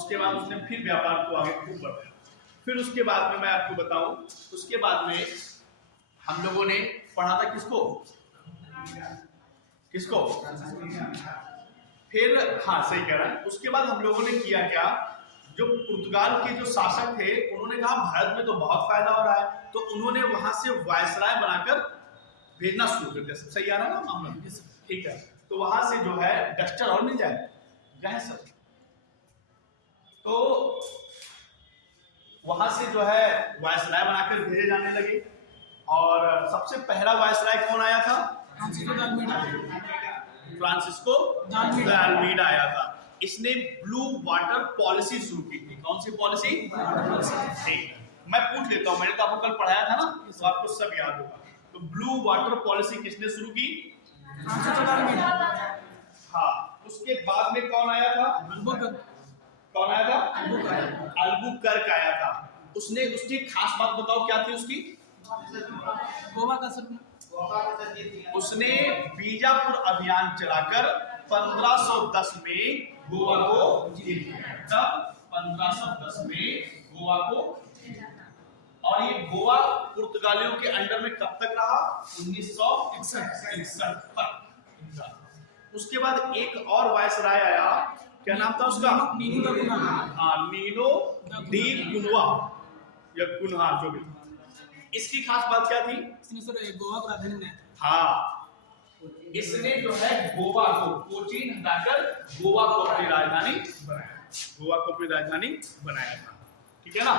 उसके बाद उसने फिर व्यापार को आगे खूब बढ़ाया। फिर उसके बाद में मैं आपको बताऊं, उसके बाद में हम लोगों ने पढ़ा था किसको किसको फिर, हाँ सही कह रहा है। उसके बाद हम लोगों ने किया क्या, जो पुर्तगाल के जो शासक थे उन्होंने कहा भारत में तो बहुत फायदा हो रहा है, तो उन्होंने वहां से वायसराय बनाकर भेजना शुरू कर दिया। सही आ रहा है ना मामला, ठीक है। तो वहां से जो है डस्टर और मिल जाए गए सब, तो वहां से जो है वायसराय बनाकर भेजे जाने लगे। और सबसे पहला वायसराय कौन आया था, फ्रांसिस्को द अल्मीडा आया था। इसने ब्लू वाटर पॉलिसी शुरू की थी। कौन सी पॉलिसी, ठीक है, मैं पूछ लेता हूं, मैंने तो आपको कल पढ़ाया था ना, तो आपको सब याद होगा। तो ब्लू वाटर पॉलिसी किसने शुरू की, हाँ। उसके बाद में कौन आया था, कौन आया था, अल्बुकर्क आया था। उसने उसकी खास बात बताओ क्या थी उसकी, गोवा का उसने बीजापुर अभियान चलाकर 1510 में गोवा को जीत लिया। तब 1510 में गोवा को, और ये गोवा पुर्तगालियों के अंडर में कब तक रहा, 1961 तक। उसके बाद एक और वायसराय आया, क्या नाम था उसका, नीनो डी कुनवा या कुन्हा, जो भी। इसकी खास बात क्या थी, इसने गोवा को राजधानी, हाँ, इसने जो है गोवा को, कोचीन हटाकर गोवा को अपनी राजधानी बनाया, गोवा को अपनी राजधानी बनाया था, ठीक है ना।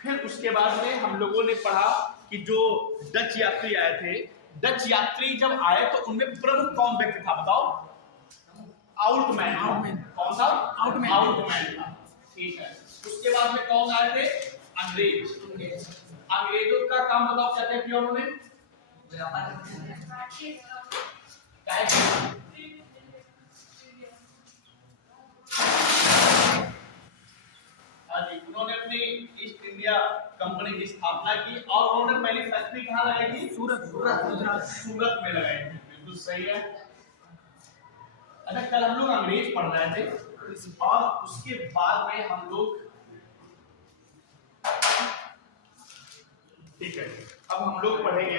फिर उसके बाद में हम लोगों ने पढ़ा कि जो डच यात्री आए थे, डच यात्री जब आए तो उनमें प्रमुख कौन व्यक्ति था, बताओ, आउटमैन। कौन था, आउटमैन था, ठीक है। उसके बाद में कौन आए थे, अंग्रेज। अंग्रेजों का काम बताओ क्या क्या किया उन्होंने, उन्होंने अपनी ईस्ट इंडिया कंपनी की स्थापना की, और उन्होंने पहली फैक्ट्री कहाँ लगाई थी, सूरत में लगाई थी, बिल्कुल सही है। अच्छा, कल हम लोग अंग्रेज पढ़ रहे थे, और उसके बाद में हम लोग, ठीक है, अब हम लोग पढ़ेंगे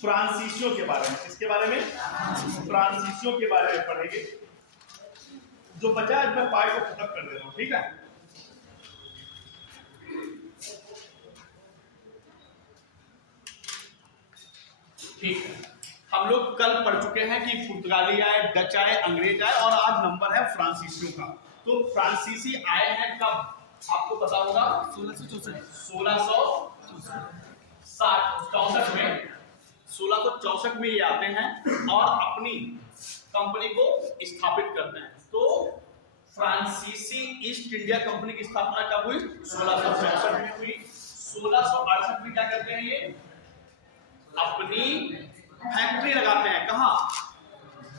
फ्रांसीसियों के बारे में। किसके बारे में, फ्रांसीसियों के बारे में पढ़ेंगे। जो बचा है मैं पार्ट को खत्म कर दे रहा हूं, ठीक है। ठीक है, हम लोग कल पढ़ चुके हैं कि पुर्तगाली आए, डच आए, अंग्रेज आए, और आज नंबर है फ्रांसीसियों का। तो फ्रांसीसी आए हैं कब, आपको पता होगा, 1664 में, 1664 में ये आते हैं और अपनी कंपनी को स्थापित करते हैं। तो फ्रांसीसी ईस्ट इंडिया कंपनी की स्थापना कब हुई, 1664 में हुई। 1668 में क्या करते हैं ये, अपनी फैक्ट्री लगाते हैं, कहां,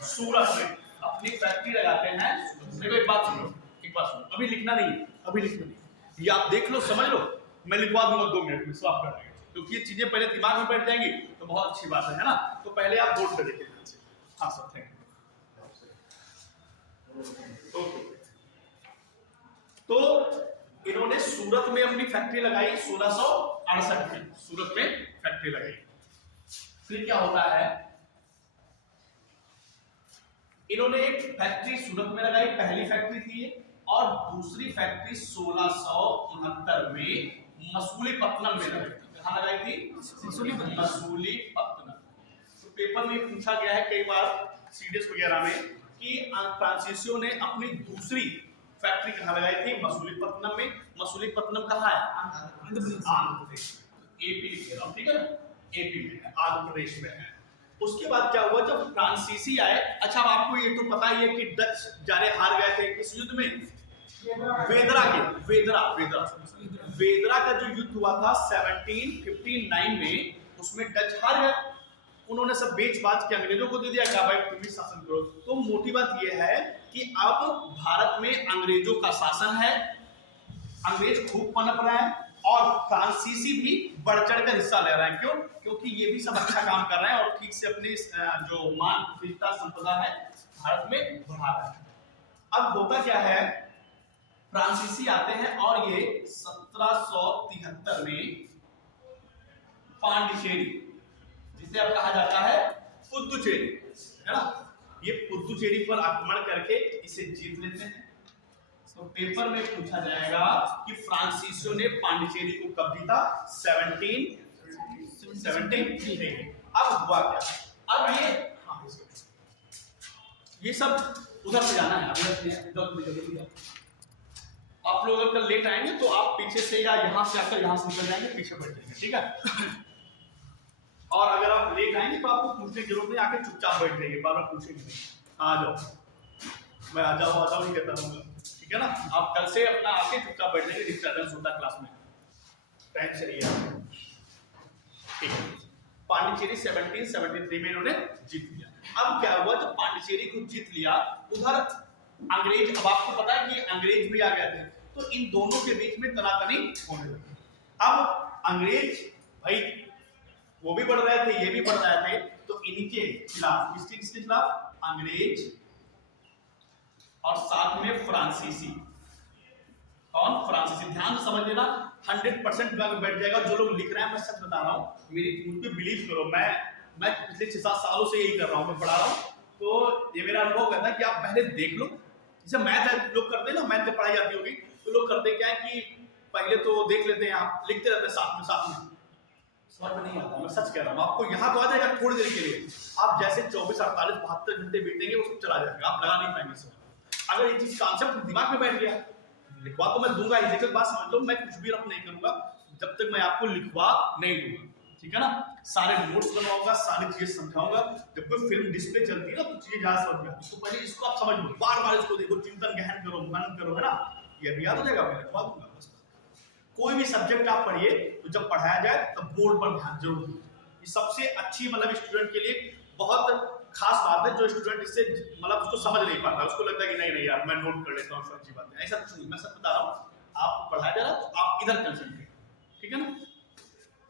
सूरत में अपनी फैक्ट्री लगाते हैं। देखो एक बात सुनो, अभी लिखना नहीं, ये आप देख लो, समझ लो, मैं लिखवा दूंगा 2 मिनट में, सब आप कर देंगे, क्योंकि ये चीजें पहले दिमाग में बैठ जाएंगी तो बहुत अच्छी बात है ना। तो पहले आप बोर्ड पे देखिए, हाँ सर, थैंक यू। तो इन्होंने सूरत में अपनी फैक्ट्री लगाई, 1668 में सूरत में फैक्ट्री लगाई। फिर क्या होता है, इन्होंने एक फैक्ट्री सूरत में लगाई, पहली फैक्ट्री थी ये, और दूसरी फैक्ट्री 1669 में मसूलीपट्टनम में लगाई थी। कहां लगाई थी, मसूलीपट्टनम। तो पेपर में पूछा गया है कई बार सीडीएस वगैरह में कि फ्रांसीसियों ने अपनी दूसरी फैक्ट्री कहां लगाई थी, मसूलीपट्टनम में। मसूलीपट्टनम कहां है, आंध्र प्रदेश, एपी लिखे, ठीक है ना। एपी में है, आंध्र प्रदेश में है। उसके बाद क्या हुआ, जब फ्रांसीसी आए, अच्छा अब आपको ये तो पता ही है कि डच जाने हार गए थे किस युद्ध में, वेदरा का जो युद्ध हुआ था 1759 में, उसमें डच हार गए। उन्होंने सब बेच बाच के अंग्रेजों को दे दिया, कहा भाई तुम ही शासन करो। तो मोटी बात यह है कि अब भारत में अंग्रेजों का शासन है, अंग्रेज खूब पनप रहे हैं और फ्रांसीसी भी बढ़ चढ़ कर हिस्सा ले रहे हैं। क्यों? क्योंकि ये भी सब अच्छा काम कर रहे हैं और ठीक से अपनी जो मान प्रतिष्ठा संपदा है भारत में बढ़ा रहे हैं। अब होता क्या है, फ्रांसीसी आते हैं और ये 1773 में पांडिचेरी, जिसे अब कहा जाता है पुदुचेरी, है ना, ये पुदुचेरी पर आक्रमण करके इसे जीत लेते हैं। तो पेपर में पूछा जाएगा कि फ्रांसीसियों ने पांडिचेरी को कब जीता, 1773। अब हुआ क्या, अब ये सब उधर से जाना है, आप लोग अगर लेट आएंगे तो आप पीछे से या यहाँ से आकर यहाँ से निकल जाएंगे, पीछे बैठ जाएंगे, ठीक है। और अगर आप लेट आएंगे तो आपको पूछने की जरूरत नहीं, आके चुपचाप बैठ जाइए, बार बार पूछेंगे नहीं, आ जाओ, मैं आ जाओ नहीं कहता हूँ, ठीक है ना। आप कल से अपना आके चुपचाप बैठ जाएंगे, डिस्टर्बेंस होता है क्लास में, टाइम से रहिए, ठीक है। पांडिचेरी 1773 में इन्होंने जीत लिया। अब क्या हुआ, जब पांडिचेरी को जीत लिया, उधर अंग्रेज, अब आपको पता है कि अंग्रेज भी आ गए थे, तो इन दोनों के बीच में तनातनी होने लगी। अब अंग्रेज भाई वो भी बढ़ रहे थे, ये भी बढ़ रहे थे, तो इनके खिलाफ, किसके खिलाफ, अंग्रेज और साथ में फ्रांसीसी। कौन? फ्रांसीसी। ध्यान से समझ लेना, 100% बैठ जाएगा। जो लोग लिख रहे हैं, मैं सच बता रहा हूँ, मेरी मुझ पे बिलीव करो, मैं पिछले 6-7 सालों से यही कर रहा हूँ, मैं पढ़ा रहा हूँ, तो ये मेरा अनुभव कहता है कि आप पहले देख लो। जैसे मैथ लोग करते हैं ना, मैथ में पढ़ाई जाती होगी, तो लोग करते क्या है कि पहले तो देख लेते हैं, आप लिखते रहते हैं साथ में, समझ में नहीं आता, मैं सच कह रहा हूँ आपको। यहाँ तो आ जाएगा थोड़ी देर के लिए, आप जैसे 24, 48, 72 घंटे बीतेंगे, वो सब चला जाएगा, आप लगा नहीं पाएंगे सर। अगर ये चीज कॉन्सेप्ट दिमाग में बैठ गया, लिखवा तो मैं दूंगा, इस बात समझ लो, मैं कुछ भी रफ नहीं करूंगा जब तक मैं आपको लिखवा नहीं दूंगा, ठीक है ना। सारे नोट्स बनवाऊंगा, सारी चीजें समझाऊंगा। जब कोई फिल्म डिस्प्ले चलती है ना, तो चीजें ज्यादा समझ में आती है, तो पहले इसको आप समझ लो, बार बार इसको देखो, चिंतन गहन करो, मनन करो, है ना, ये भी याद हो जाएगा, मैं लिखवा दूंगा। कोई भी सब्जेक्ट आप पढ़िए, तो जब पढ़ाया जाए तब बोर्ड पर ध्यान जरूर दीजिए। ये सबसे अच्छी, मतलब स्टूडेंट के लिए बहुत खास बात है, जो स्टूडेंट इससे मतलब उसको समझ नहीं पाता, उसको लगता है कि नहीं यार मैं नोट कर लेता हूँ, अच्छी बात है, ऐसा कुछ नहीं, मैं सब बता रहा हूँ। आप पढ़ाया जा रहा तो आप इधर कंसंट्रेट, ठीक है ना।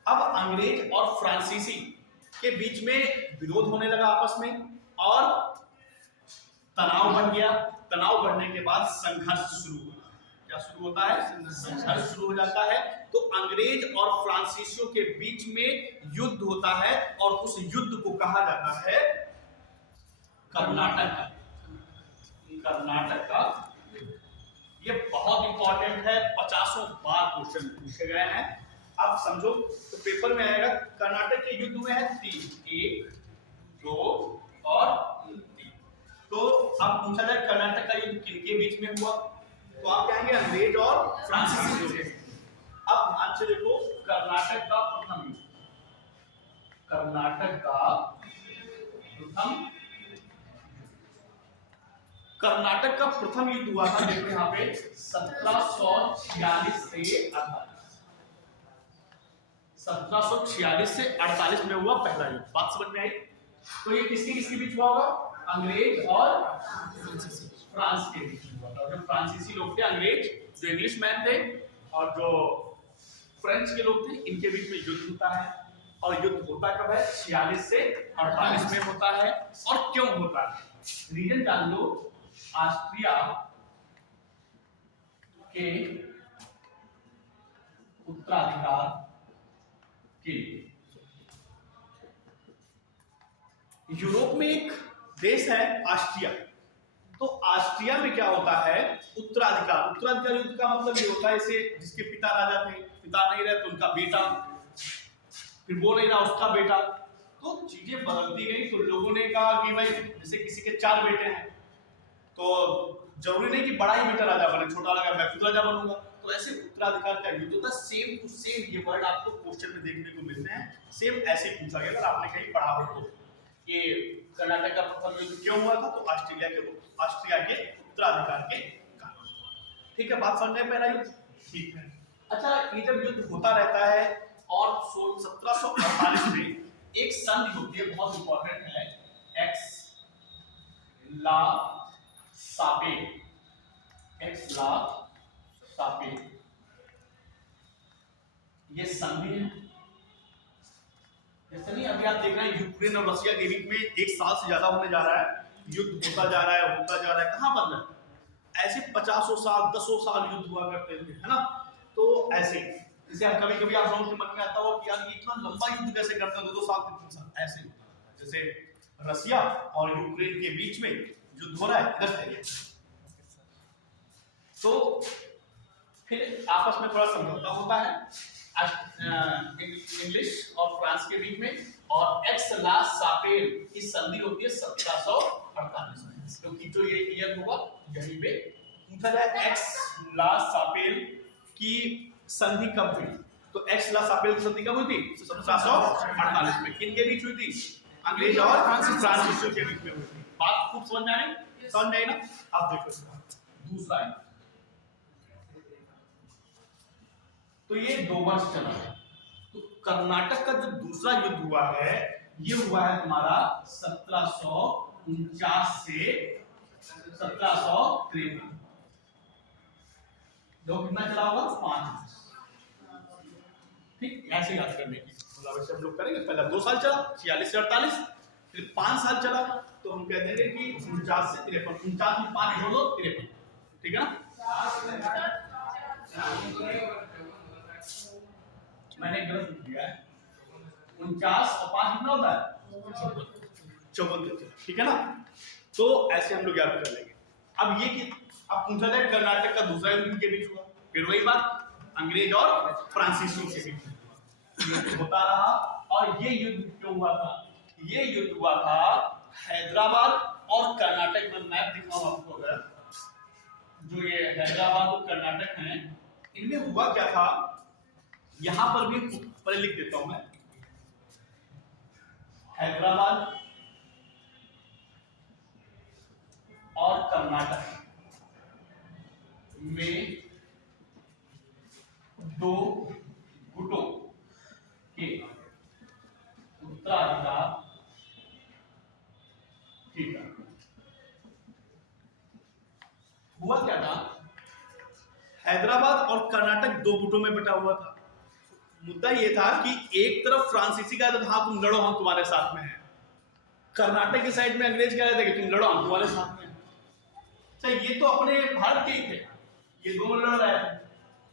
अब अंग्रेज और फ्रांसीसी के बीच में विरोध होने लगा आपस में, और तनाव बढ़ गया। तनाव बढ़ने के बाद संघर्ष शुरू हुआ। क्या शुरू होता है? संघर्ष शुरू हो जाता है। तो अंग्रेज और फ्रांसीसियों के बीच में युद्ध होता है, और उस युद्ध को कहा जाता है कर्नाटक का। ये बहुत इंपॉर्टेंट है, 50 बार क्वेश्चन पूछे गए हैं। अब समझो, तो पेपर में आएगा, कर्नाटक के युद्ध में है 3, 1, 2 और 3। तो अब पूछा जाए कर्नाटक का युद्ध किनके बीच में हुआ, तो आप कहेंगे अंग्रेज और फ्रांसीसी से। अब ध्यान से देखो, कर्नाटक का प्रथम युद्ध, कर्नाटक का प्रथम युद्ध हुआ था, देखो यहाँ पे 1746 से 48 में हुआ पहला युद्ध। बात समझ में आई? तो ये किसके बीच हुआ होगा? अंग्रेज और फ्रांस के बीच हुआ था। जो फ्रांसीसी लोग थे, अंग्रेज जो इंग्लिश मैन थे, और जो फ्रेंच के लोग थे, इनके बीच में युद्ध होता है। और युद्ध होता कब है? 46 से 48 में होता है। और क्यों होता है, रीजन जान लो। ऑस्ट्रिया के उत्तराधिकार के लिए यूरोप में एक देश है ऑस्ट्रिया। तो ऑस्ट्रिया में क्या होता है? उत्तराधिकार युद्ध का मतलब ये होता है, इसे जिसके पिता राजा थे, पिता नहीं रहे तो उनका बेटा, फिर वो नहीं रहा उसका बेटा। तो चीजें बदलती गई। तो लोगों ने कहा कि भाई जैसे किसी के 4 बेटे हैं, तो जरूरी नहीं कि बड़ा ही बेटा राजा बने, छोटा लगा मैं खुद राजा बनूंगा। तो तो ऐसे उत्तराधिकार का युद्ध होता है। सेम टू सेम ये वर्ड आपको क्वेश्चन में देखने को मिलते हैं, सेम ऐसे पूछा गया। अगर आपने कहीं पढ़ा हो तो कि कर्नाटक का प्रथम युद्ध क्यों हुआ था, तो ऑस्ट्रिया के उत्तराधिकार के कारण। ठीक है, बात समझ में पहला युद्ध? ठीक है। अच्छा, ये जब युद्ध होता रहता है और 1748 में एक संधि होती है, बहुत इंपॉर्टेंट है, एक्स ला सापे, ये संधि है। जैसे नहीं अभी आप देख रहे हैं यूक्रेन और रशिया के बीच में 1 साल से ज्यादा होने जा रहा है, युद्ध होता जा रहा है, कहां बंद है? ऐसे 50 साल 10 साल युद्ध हुआ करते थे, है ना? तो ऐसे जैसे आप कभी-कभी आप लोगों के मन में आता हो कि यार ये इतना लंबा युद्ध कैसे करते हैं, 2 साल 3 साल, ऐसे होता है। जैसे रसिया और यूक्रेन के बीच में युद्ध हो रहा है, इधर से तो फिर आपस में थोड़ा समझौता होता है इंग्लिश और फ्रांस के बीच में, और एक्स ला सापेल की संधि होती है 1748 में। तो जो ये ईयर होगा यहीं पे पूछा जाए एक्स ला सापेल की संधि कब हुई, तो एक्स ला सापेल की संधि कब हुई थी? 1748 में। किनके बीच हुई थी? अंग्रेज और फ्रांसीसियों के बीच में हुई थी। बात खूब समझ में आ रही? समझ में आई ना? अब देखो दूसरा है, तो ये 2 वर्ष चला है। तो कर्नाटक का जो दूसरा युद्ध हुआ है, ये हुआ है तुम्हारा 1749 से 1753। जो कितना चला होगा? 5 वर्ष। ठीक, ऐसे याद करने की मतलब हम लोग करेंगे। पहला 2 साल चला 46 से 48, फिर 5 साल चला, तो हम कहते हैं कि 49 से 53, 49 में 5 जोड़ो 53। ठीक है ना? मैंने गलत लिख दिया है, 49 और 5 कितना होता है? 54। ठीक है ना? तो ऐसे हम लोग याद कर लेंगे। अब ये कि अब पूछा जाए कर्नाटक का दूसरा युद्ध के बीच हुआ, फिर वही बात अंग्रेज और फ्रांसीसियों के बीच होता रहा। और ये युद्ध क्यों हुआ था? ये युद्ध हुआ था हैदराबाद और कर्नाटक में। मैप दिखाऊं आपको, अगर जो ये हैदराबाद और कर्नाटक है, इनमें हुआ क्या था, यहां पर भी पहले लिख देता हूं मैं। हैदराबाद और कर्नाटक में 2 गुटों के उत्तराधिकार। ठीक है, हुआ क्या था, हैदराबाद और कर्नाटक 2 गुटों में बटा हुआ था। मुद्दा ये था कि एक तरफ फ्रांसीसी कह रहे थे हाँ तुम लड़ो, हम तुम्हारे साथ में हैं। कर्नाटक की साइड में अंग्रेज कह रहे थे कि तुम लड़ो, हम तुम्हारे साथ में हैं। अच्छा, ये तो अपने भारत के ही थे, ये दोनों लड़ रहे थे,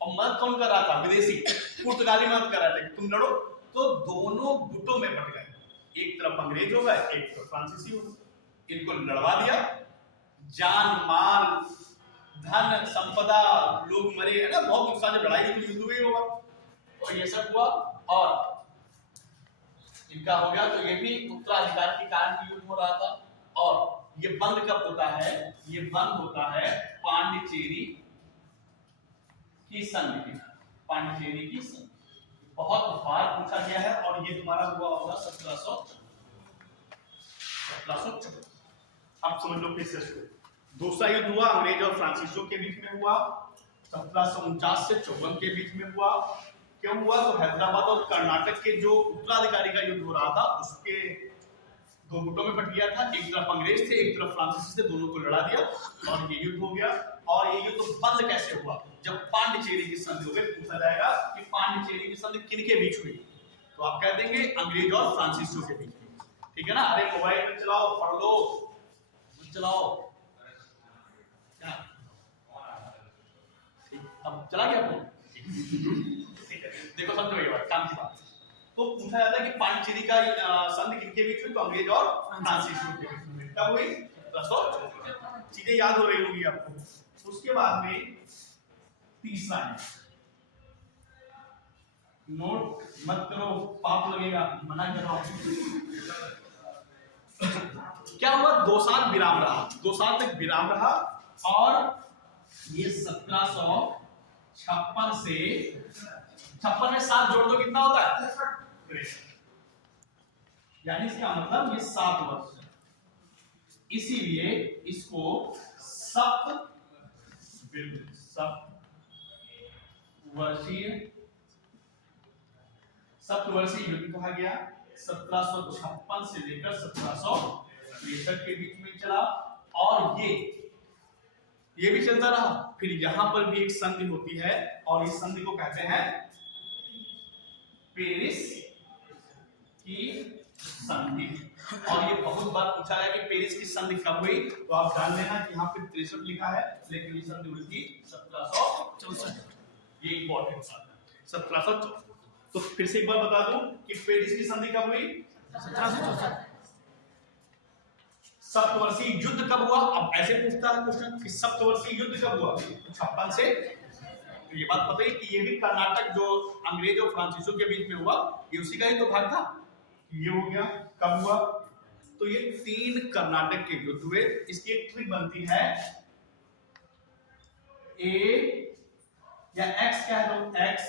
और मदद कौन कर रहा था? विदेशी पुर्तगाली मदद कर रहे थे कि तुम लड़ो। तो दोनों गुटों में बट गए, एक तरफ अंग्रेज हो गए, एक तरफ फ्रांसीसी हो गए। इनको लड़वा दिया, जान माल धन संपदा लोग मरे, है ना, बहुत नुकसान। जब लड़ाई हुई तो युद्ध ही होगा, तो ये सब हुआ और इनका हो गया। तो ये भी उत्तराधिकार के कारण युद्ध हो रहा था। और ये बंद कब होता है? ये बंद होता है पांडिचेरी की संधि। पांडिचेरी की संधि बहुत बार पूछा गया है, और ये तुम्हारा हुआ होगा 1754। आप समझ लो किस से। दूसरा युद्ध हुआ अंग्रेज और फ्रांसीसियों के बीच में हुआ, 1749 से 54 के बीच में हुआ। क्यों हुआ? तो हैदराबाद और कर्नाटक के जो उत्तराधिकारी का युद्ध हो रहा था, उसके 2 गुटों में बट गया था। एक तरफ अंग्रेज थे, एक तरफ फ्रांसीसी थे, दोनों को लड़ा दिया और ये युद्ध हो गया। और ये युद्ध तो बंद कैसे हुआ? जब पांडिचेरी की संधि हो गई। पूछा जाएगा कि पांडिचेरी की संधि किनके बीच हुई, तो आप कह देंगे अंग्रेज और फ्रांसीसियों के बीच में। ठीक है ना? अरे मोबाइल में चलाओ, पढ़ लो, चलाओ। अब चला गया आपको? देखो समझो ये बात, काम की बात। तो पूछा जाता है कि पांडिचेरी का संधि किनके बीच हुई, तो अंग्रेज और फ्रांसीसियों के बीच में। कब हुई? 1754। चीजें याद हो रही होंगी आपको। उसके बाद में तीसरा है, नोट मत करो, पाप लगेगा, मना कर रहा हूं। क्या हुआ? 2 साल विराम रहा, 2 साल तक विराम रहा, और ये 1754 56 से 56 में 7 जोड़ दो कितना होता है 63। यानी इसका मतलब ये 7 वर्ष है, इसीलिए इसको सप्तवर्षीय युद्ध कहा गया। 1756 से लेकर 1763 के बीच में चला और ये भी चलता रहा। फिर यहां पर भी एक संधि होती है और इस संधि को कहते हैं पेरिस की संधि। और ये बहुत बार पूछा गया कि पेरिस की संधि कब हुई, तो आप जान लेना कि यहाँ पे 63 लिखा है, लेकिन ये संधि हुई थी 1764। ये इंपॉर्टेंट बात है 1764। तो फिर से एक बार बता दूं कि पेरिस की संधि कब हुई 1764। सप्तवर्षीय युद्ध कब हुआ। अब ऐसे पूछता है क्वेश्चन कि सप्तवर्षीय युद्ध कब हुआ 56 से। तो ये बात पता है कि ये भी कर्नाटक जो अंग्रेज और फ्रांसीसियों के बीच में हुआ, ये उसी का ही तो भाग था। ये हो गया कब हुआ, तो ये 3 कर्नाटक के युद्ध हुए। इसकी एक ट्रिक बनती है, ए या एक्स कह दो, एक्स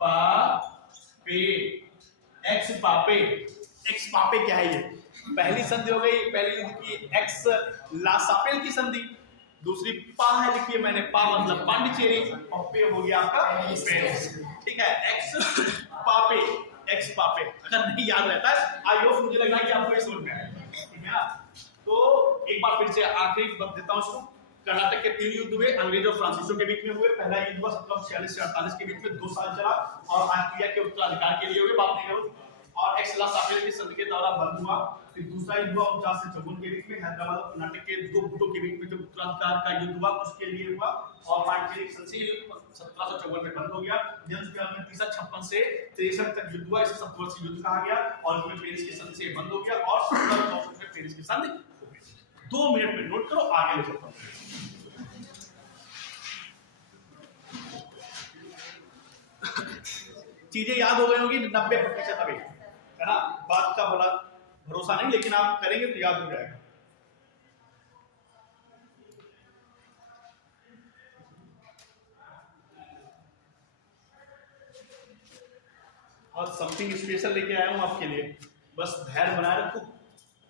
पापे, एक्स पापे। एक्स पापे क्या है, ये पहली संधि हो गई, पहली युद्ध की एक्स लासापेल की संधि। दूसरी पा है लिखिए मैंने, पा मतलब पांडिचेरी, और पे हो गया आपका पेरिस। ठीक है, एक्स पापे, एक्स पापे। अगर नहीं याद रहता है, आई होप मुझे लग रहा है कि आपको ये समझ में आया। ठीक है ना, तो एक बार फिर से आखिरी बता देता हूं इसको। कर्नाटक के 3 युद्ध हुए, अंग्रेज और फ्रांसीसियों के बीच में हुए। पहला युद्ध हुआ 1746 से 48 के बीच में, 2 साल चला और ऑस्ट्रिया के उत्तराधिकार के लिए हुए, बात नहीं करूं। और एक्स लासापेल की संधि के दौरान बंद हुआ। फिर दूसरा युद्ध हुआ 49 से 54 के बीच में, हैदराबाद और कर्नाटक के 2 गुटों के बीच में जो उत्तराधिकार का युद्ध हुआ उसके लिए हुआ। और पांडिचेरी संधि युद्ध 1754 में बंद हो गया। जब उसके बाद में तीसरा 56 से 63 तक युद्ध हुआ, इसे सप्तवर्षीय युद्ध कहा गया। और इसमें पेरिस की संधि से बंद हो गया और 1764 में पेरिस की संधि हो गई। 2 मिनट में नोट करो, आगे ले चलता हूं। चीजें याद हो गई होगी 90% अभी, है ना, बात का बोला भरोसा नहीं, लेकिन आप करेंगे तो याद हो जाएगा। और समथिंग स्पेशल लेके आया हूं आपके लिए, बस धैर्य बनाए रखो,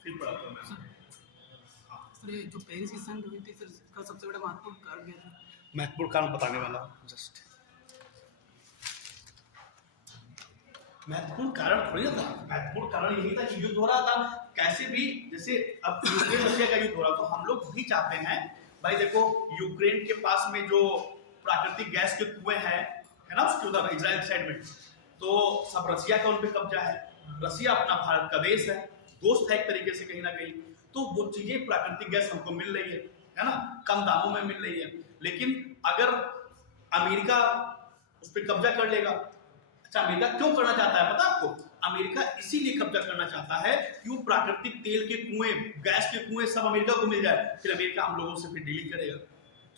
फिर पढ़ाता हूं मैं। सर ये जो पेरिस की संधि हुई थी सर, इसका सबसे बड़ा महत्वपूर्ण कारण क्या था? महत्वपूर्ण कारण बताने वाला हूं, जस्ट महत्वपूर्ण कारण थोड़ी था। महत्वपूर्ण कारण यही था कि युद्ध हो रहा था कैसे भी, जैसे अब यूक्रेन रशिया का युद्ध हो रहा, तो हम लोग भी चाहते हैं भाई देखो यूक्रेन के पास में जो प्राकृतिक गैस के कुएं हैं, है ना, उसके उधर इजराइल साइड में, तो सब रशिया का उन पे कब्जा है। रशिया अपना भारत का देश है, दोस्त है एक तरीके से कहीं ना कहीं, तो वो चीजें प्राकृतिक गैस हमको मिल रही है ना, कम दामों में मिल रही है। लेकिन अगर अमेरिका उस पर कब्जा कर लेगा, अमेरिका क्यों करना चाहता है पता आपको? अमेरिका इसीलिए कब्जा करना चाहता है कि वो प्राकृतिक तेल के कुएं, गैस के कुएं सब अमेरिका को मिल जाए, फिर अमेरिका हम लोगों से फिर डीलिंग करेगा।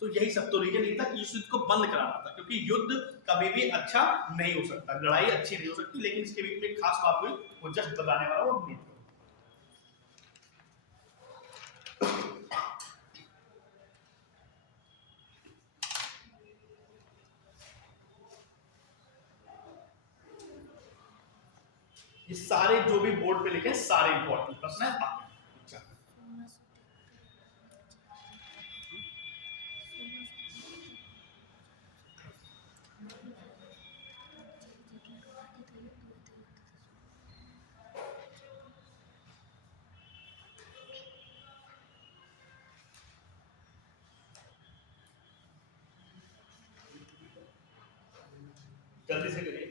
तो यही सब तो रीजन नहीं था कि इस युद्ध को बंद कराना था, क्योंकि युद्ध कभी भी अच्छा नहीं हो सकता, लड़ाई अच्छी नहीं हो सकती। लेकिन इसके बीच में खास बात हुई, वो जस्ट बताने वाला वो नहीं। ये सारे जो भी बोर्ड पे लिखे सारे इंपॉर्टेंट प्रश्न है। जल्दी से करिए।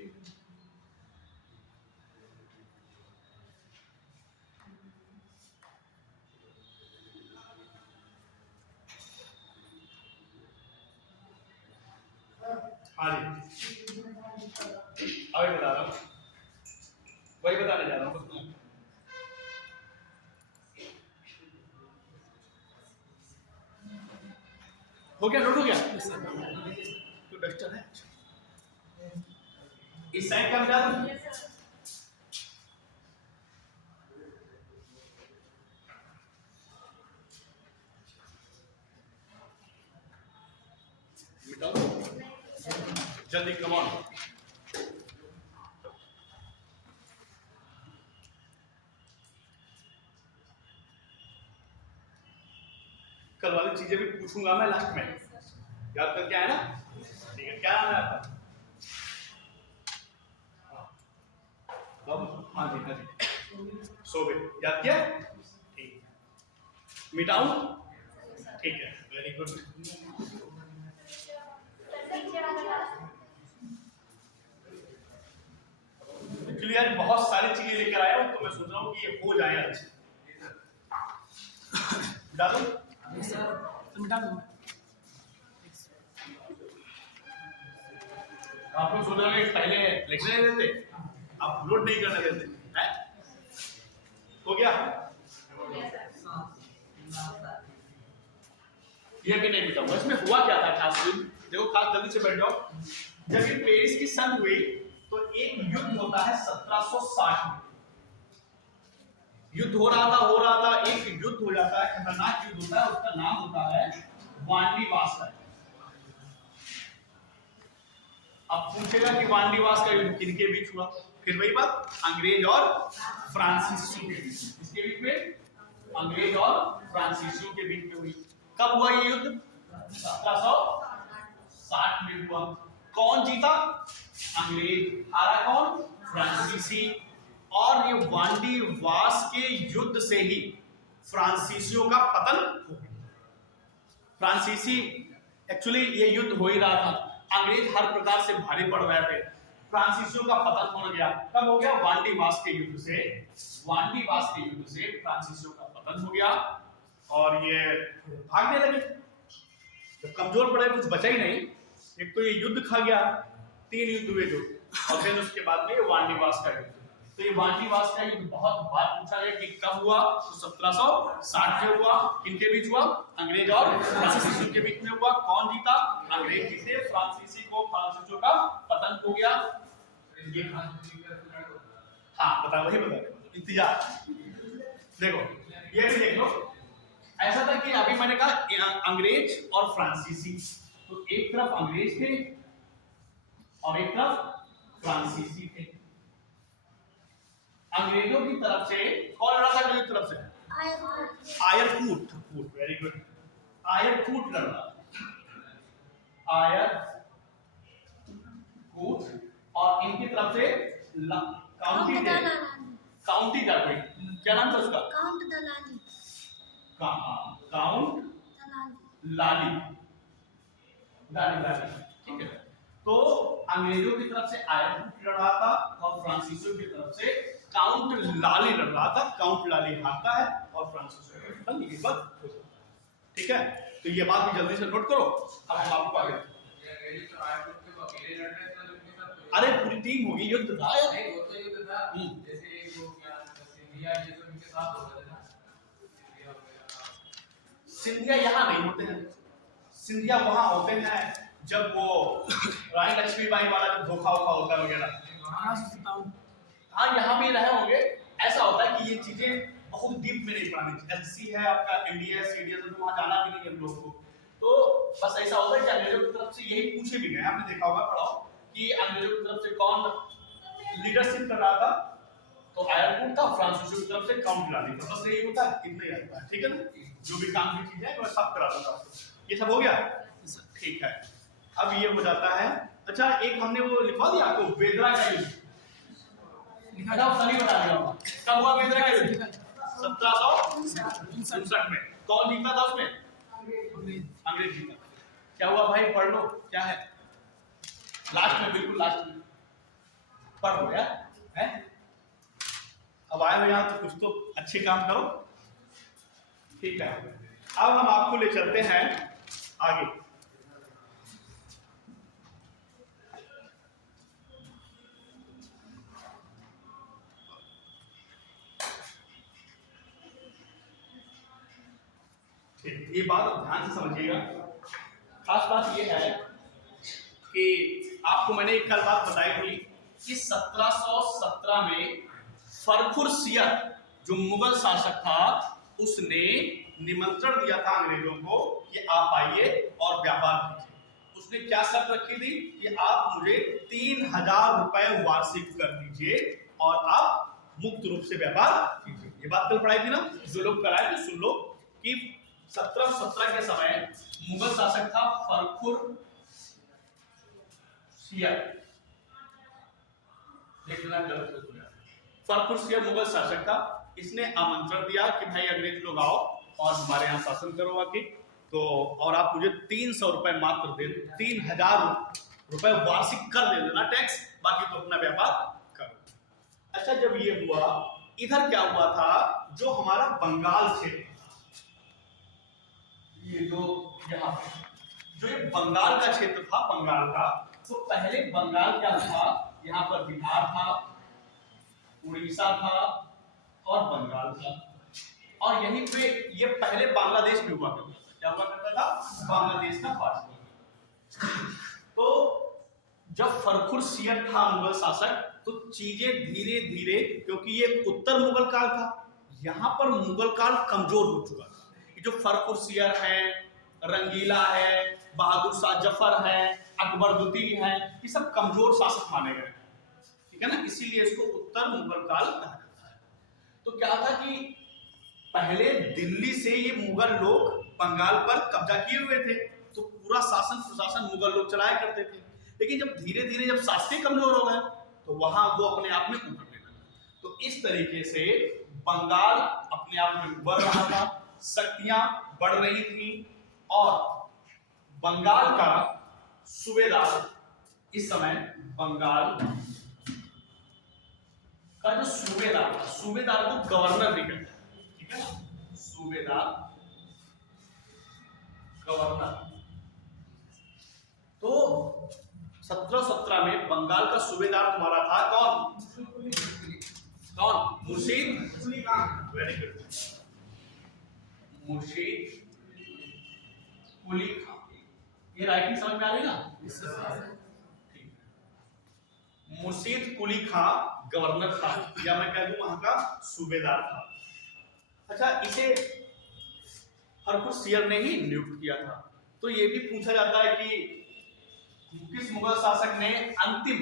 हाँ जी, अभी बता रहा हूँ, वही बताने जा रहा हूँ। हो गया, नोट हो गया? तो डस्टर है, इस साइड का मिटा दूं? मिटाओ। जल्दी कम ऑन। कल वाली चीजें भी पूछूंगा मैं लास्ट में, याद करके आए ना? ठीक है, क्या नाम है आपका? हाँ जी, हाँ जी, सोबे, याद किया? ठीक, मिटाऊं? ठीक है, वेरी गुड। एक्चुअली यार बहुत सारी चीजें लेकर आया हूं, तो मैं सोच रहा हूँ कि ये हो जाए अच्छे। डालूं? सर मिटा दूँ? आप लोग सोच रहे पहले लिखने नहीं देते, आप लोड नहीं करने देते हैं? हो गया? ये भी नहीं मिटाऊंगा। इसमें हुआ क्या था खास? देखो खास, जल्दी से बैठ जाओ। जब ये पेरिस की संधि हुई तो एक युद्ध होता है 1760 में। युद्ध हो रहा था, एक युद्ध हो जाता है, खतरनाक युद्ध होता है, उसका नाम होता है वांडीवास का। अब पूछेगा कि वांडीवास का युद्ध किनके बीच हुआ? फिर वही बात, अंग्रेज और फ्रांसीसियों के बीच। इसके बीच में अंग्रेज और फ्रांसीसियों के बीच में हुई। कब हुआ ये युद्ध? 1760 में हुआ। कौन जीता? अंग्रेज। हारा कौन? फ्रांसीसी। और ये वांडीवास के युद्ध से ही फ्रांसीसियों का पतन हो गया। फ्रांसीसी, एक्चुअली ये युद्ध हो ही रहा था, अंग्रेज हर प्रकार से भारी पड़ रहे थे, फ्रांसीसियों का पतन हो गया। कब हो गया? वांडीवास के युद्ध से। वांडीवास के युद्ध से फ्रांसीसियों का पतन हो गया और ये भागने लगे। जब कमजोर पड़े, कुछ बचा ही नहीं। एक तो ये युद्ध खा गया, 3 युद्ध हुए जो, और फिर उसके बाद में वांडीवास का युद्ध। तो ये वांडीवास का युद्ध बहुत बार पूछा गया कि कब हुआ? तो 1760 में हुआ। किनके बीच हुआ? अंग्रेज और फ्रांसीसियों के बीच में हुआ। कौन जीता? अंग्रेज जीते। फ्रांसीसियों का पतन हो गया। हाँ बता, वही बता रहे, इंतजार। देखो ये भी देख लो, ऐसा था कि अभी मैंने कहा अंग्रेज और फ्रांसीसी, तो एक तरफ अंग्रेज थे और एक तरफ फ्रांसीसी थे। अंग्रेजों की तरफ से कौन लड़ा था? अंग्रेजों की तरफ से आयरकूट, वेरी गुड, आयरकूट लड़ रहा था, आयरकूट। और इनकी तरफ से काउंटी दलाली। क्या नाम था उसका? काउंट दलाली। काउंट लाली, ठीक है। तो अंग्रेजों की तरफ से आयरकूट लड़ रहा था और फ्रांसीसियों की तरफ से काउंट लाली लड़ रहा था। काउंट लाली हारता है और फ्रांसीसियों का पतन यही बात, ठीक है। तो ये बात भी जल्दी से नोट करो। अब हम आपको आगे, अरे पूरी टीम होगी, युद्ध था यार। नहीं वो तो युद्ध था, जैसे एक वो क्या सिंधिया ये सब इनके साथ होता था ना। सिंधिया यहाँ नहीं होते हैं, सिंधिया वहां होते हैं जब वो रानी लक्ष्मीबाई वाला जब धोखा वोखा होता है वगैरह। हाँ यहाँ भी रहे होंगे। ऐसा होता है कि ये चीजें बहुत डीप में नहीं पढ़ानी चाहिए। एससी है आपका, एमडीएस, सीडीएस, तो वहां जाना भी नहीं है हम लोग को। तो बस ऐसा होता है कि अंग्रेजों की तरफ से यही पूछे भी गए, आपने देखा होगा, पढ़ाओ कि अंग्रेजों की तरफ से कौन लीडरशिप कर रहा था? तो आयरकूट था। फ्रांसीसियों की तरफ से काउंट लाली था। बस यही होता है, इतना ही आता है, ठीक है ना। जो भी काम की चीजें मैं सब करा दूंगा आपको। ये सब हो गया, ठीक है। अब ये हो जाता है। अच्छा एक हमने वो लिखवा दिया आपको, बेदरा का युद्ध लिखा था, सही बता दिया। कब हुआ बेदरा का युद्ध? 1759 में। कौन जीता था उसमें? अंग्रेज जीता। क्या हुआ भाई? पढ़ लो, क्या है लास्ट में, बिल्कुल लास्ट में पढ़ लो यार, है? अब आए हो यहाँ तो कुछ तो अच्छे काम करो, ठीक है। अब हम आपको ले चलते हैं आगे। ये बात ध्यान से समझिएगा। खास बात ये है कि आपको मैंने कल बात बताई थी कि 1717 में फरखुरशियर जो मुगल शासक था, उसने निमंत्रण दिया था अंग्रेजों को कि आप आइए और व्यापार कीजिए। उसने क्या शर्त रखी थी कि आप मुझे 3000 रुपए वार्षिक कर दीजिए और आप मुक्त रूप से व्यापार कीजिए। ये बात कल पढ़ाई थी ना, जो लोग कराए थे सुन लो कि 1717 के समय मुगल शासक था फरखुर सियर, देखना गलत हो गया, फरखुर सियर मुगल शासक था। इसने आमंत्रण दिया कि भाई अंग्रेज लोग आओ और हमारे यहाँ शासन करो आके, तो और आप मुझे 300 रुपए मात्र दे दो, 3000 रुपए वार्षिक कर दे देना टैक्स, बाकी तो अपना व्यापार करो। अच्छा, जब ये हुआ, इधर क्या हुआ था, जो हमारा बंगाल क्षेत्र, ये जो यहाँ जो ये बंगाल का क्षेत्र था, बंगाल का, तो पहले बंगाल क्या था, यहाँ पर बिहार था, उड़ीसा था और बंगाल था, और यहीं पे ये पहले बांग्लादेश भी हुआ करता था। क्या हुआ करता था? बांग्लादेश का पार्ट। तो जब फरखुर सियर था मुगल शासक, तो चीजें धीरे धीरे, क्योंकि ये उत्तर मुगल काल था, यहाँ पर मुगल काल कमजोर हो चुका था। जो फरखुर सियर है, रंगीला है, बहादुर शाह जफर है, अकबरदुद्दीन है, ये सब कमजोर शासक माने गए, ठीक है ना, इसीलिए इसको उत्तर मुगल काल कहा जाता है। तो क्या था कि पहले दिल्ली से ये मुगल लोग बंगाल पर कब्जा किए हुए थे, तो पूरा शासन प्रशासन मुगल लोग चलाया करते थे। लेकिन जब धीरे धीरे जब शासकीय कमजोर हो गए, तो वहां वो अपने आप में उभरने लगे। तो इस तरीके से बंगाल अपने आप में उभर रहा था, शक्तियां बढ़ रही थी, और बंगाल का सूबेदार इस समय, बंगाल का जो सूबेदार था, सूबेदार को गवर्नर भी कहते हैं, ठीक है ना, सूबेदार, गवर्नर। तो 1717 में बंगाल का सूबेदार तुम्हारा था कौन? कौन? मुर्शीद कुली खान। Very good, Murshid Quli Khan. ये राइटिंग समझ में आ रही ना? ठीक। मुर्शीद कुली खान गवर्नर था, या मैं कह दूं वहां का सूबेदार था। अच्छा, इसे फरखुर सियर ने ही नियुक्त किया था। तो ये भी पूछा जाता है कि किस मुगल शासक ने अंतिम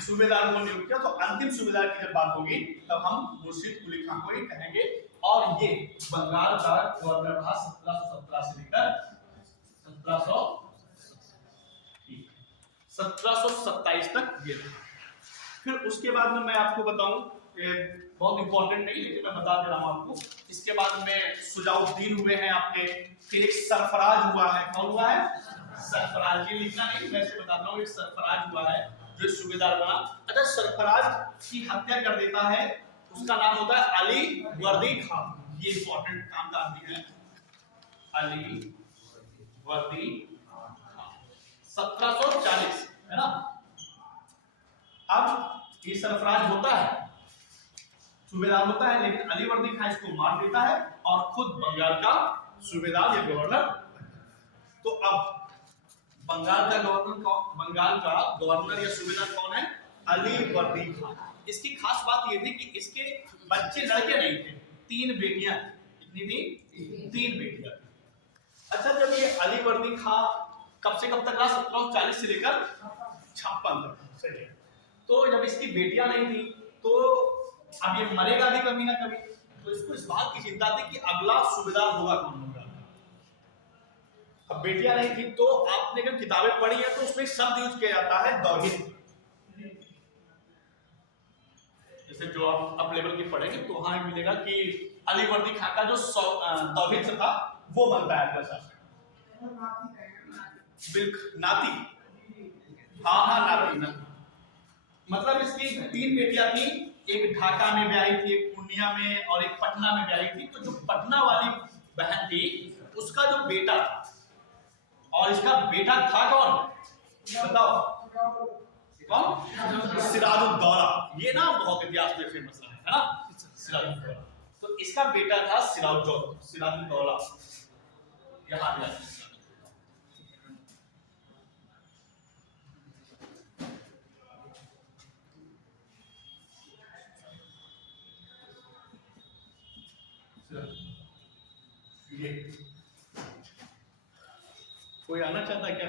सूबेदार को नियुक्त किया, तो अंतिम सूबेदार की जब बात होगी तब हम मुर्शीद कुली खान को ही कहेंगे। और ये बंगाल का गवर्नर था 1717 से लेकर 1727 तक ये था। फिर उसके बाद में मैं आपको बताऊं, बहुत इंपॉर्टेंट नहीं लेकिन मैं बता दे रहा हूं आपको, इसके बाद में सुजाउद्दीन हुए हैं आपके, फिर एक सरफराज हुआ है। कौन हुआ है? सरफराज। ये लिखना नहीं, वैसे बता रहा हूं, एक सरफराज हुआ है जो सूबेदार बना। अच्छा, सरफराज की हत्या कर देता है, उसका नाम होता है अली वर्दी खान। ये इंपॉर्टेंट काम का आदमी है, अली वर्दी खान, 1740, है ना। अब ये सरफराज होता है, सूबेदार होता है, लेकिन अली वर्दी खान इसको मार देता है और खुद बंगाल का सूबेदार या गवर्नर। तो अब बंगाल का गवर्नर या सूबेदार कौन है? अली वर्दी खान। इसकी खास बात ये थी कि इसके बच्चे लड़के नहीं थे, 3 बेटियां। कितनी थी? 3 बेटियां। अच्छा, जब ये अली वर्दी खान कब से कब तक रहा? 1740 से लेकर 56 तक। सही है। तो जब इसकी बेटियां नहीं थी, तो अब ये मरेगा भी कभी ना कभी, तो इसको इस बात की चिंता थी कि अगला सूबेदार होगा कौन होगा। अब बेटियां नहीं थी, तो आपने अगर किताबें पढ़ी है तो उसमें शब्द यूज किया जाता है दौहित्र। जैसे जो आप अप लेवल की पढ़ेंगे तो वहां मिलेगा कि अली वर्दी खान का जो दौहित्र था वो बनता है अगला शासक। बिल्कुल, नाती। हाँ, नाती। मतलब इसकी 3 बेटियां थी, एक ढाका में ब्याही थी, एक पूर्णिया में, और एक पटना में ब्याही थी। तो जो पटना वाली बहन थी, उसका जो बेटा था, और इसका बेटा था कौन? बताओ कौन? सिराजुद्दौला। ये ना बहुत इतिहास में फेमस है ना, सिराजुद्दौला। तो इसका बेटा था सिराजुद्दौला। यहाँ भी ये कोई आना चाहता है क्या?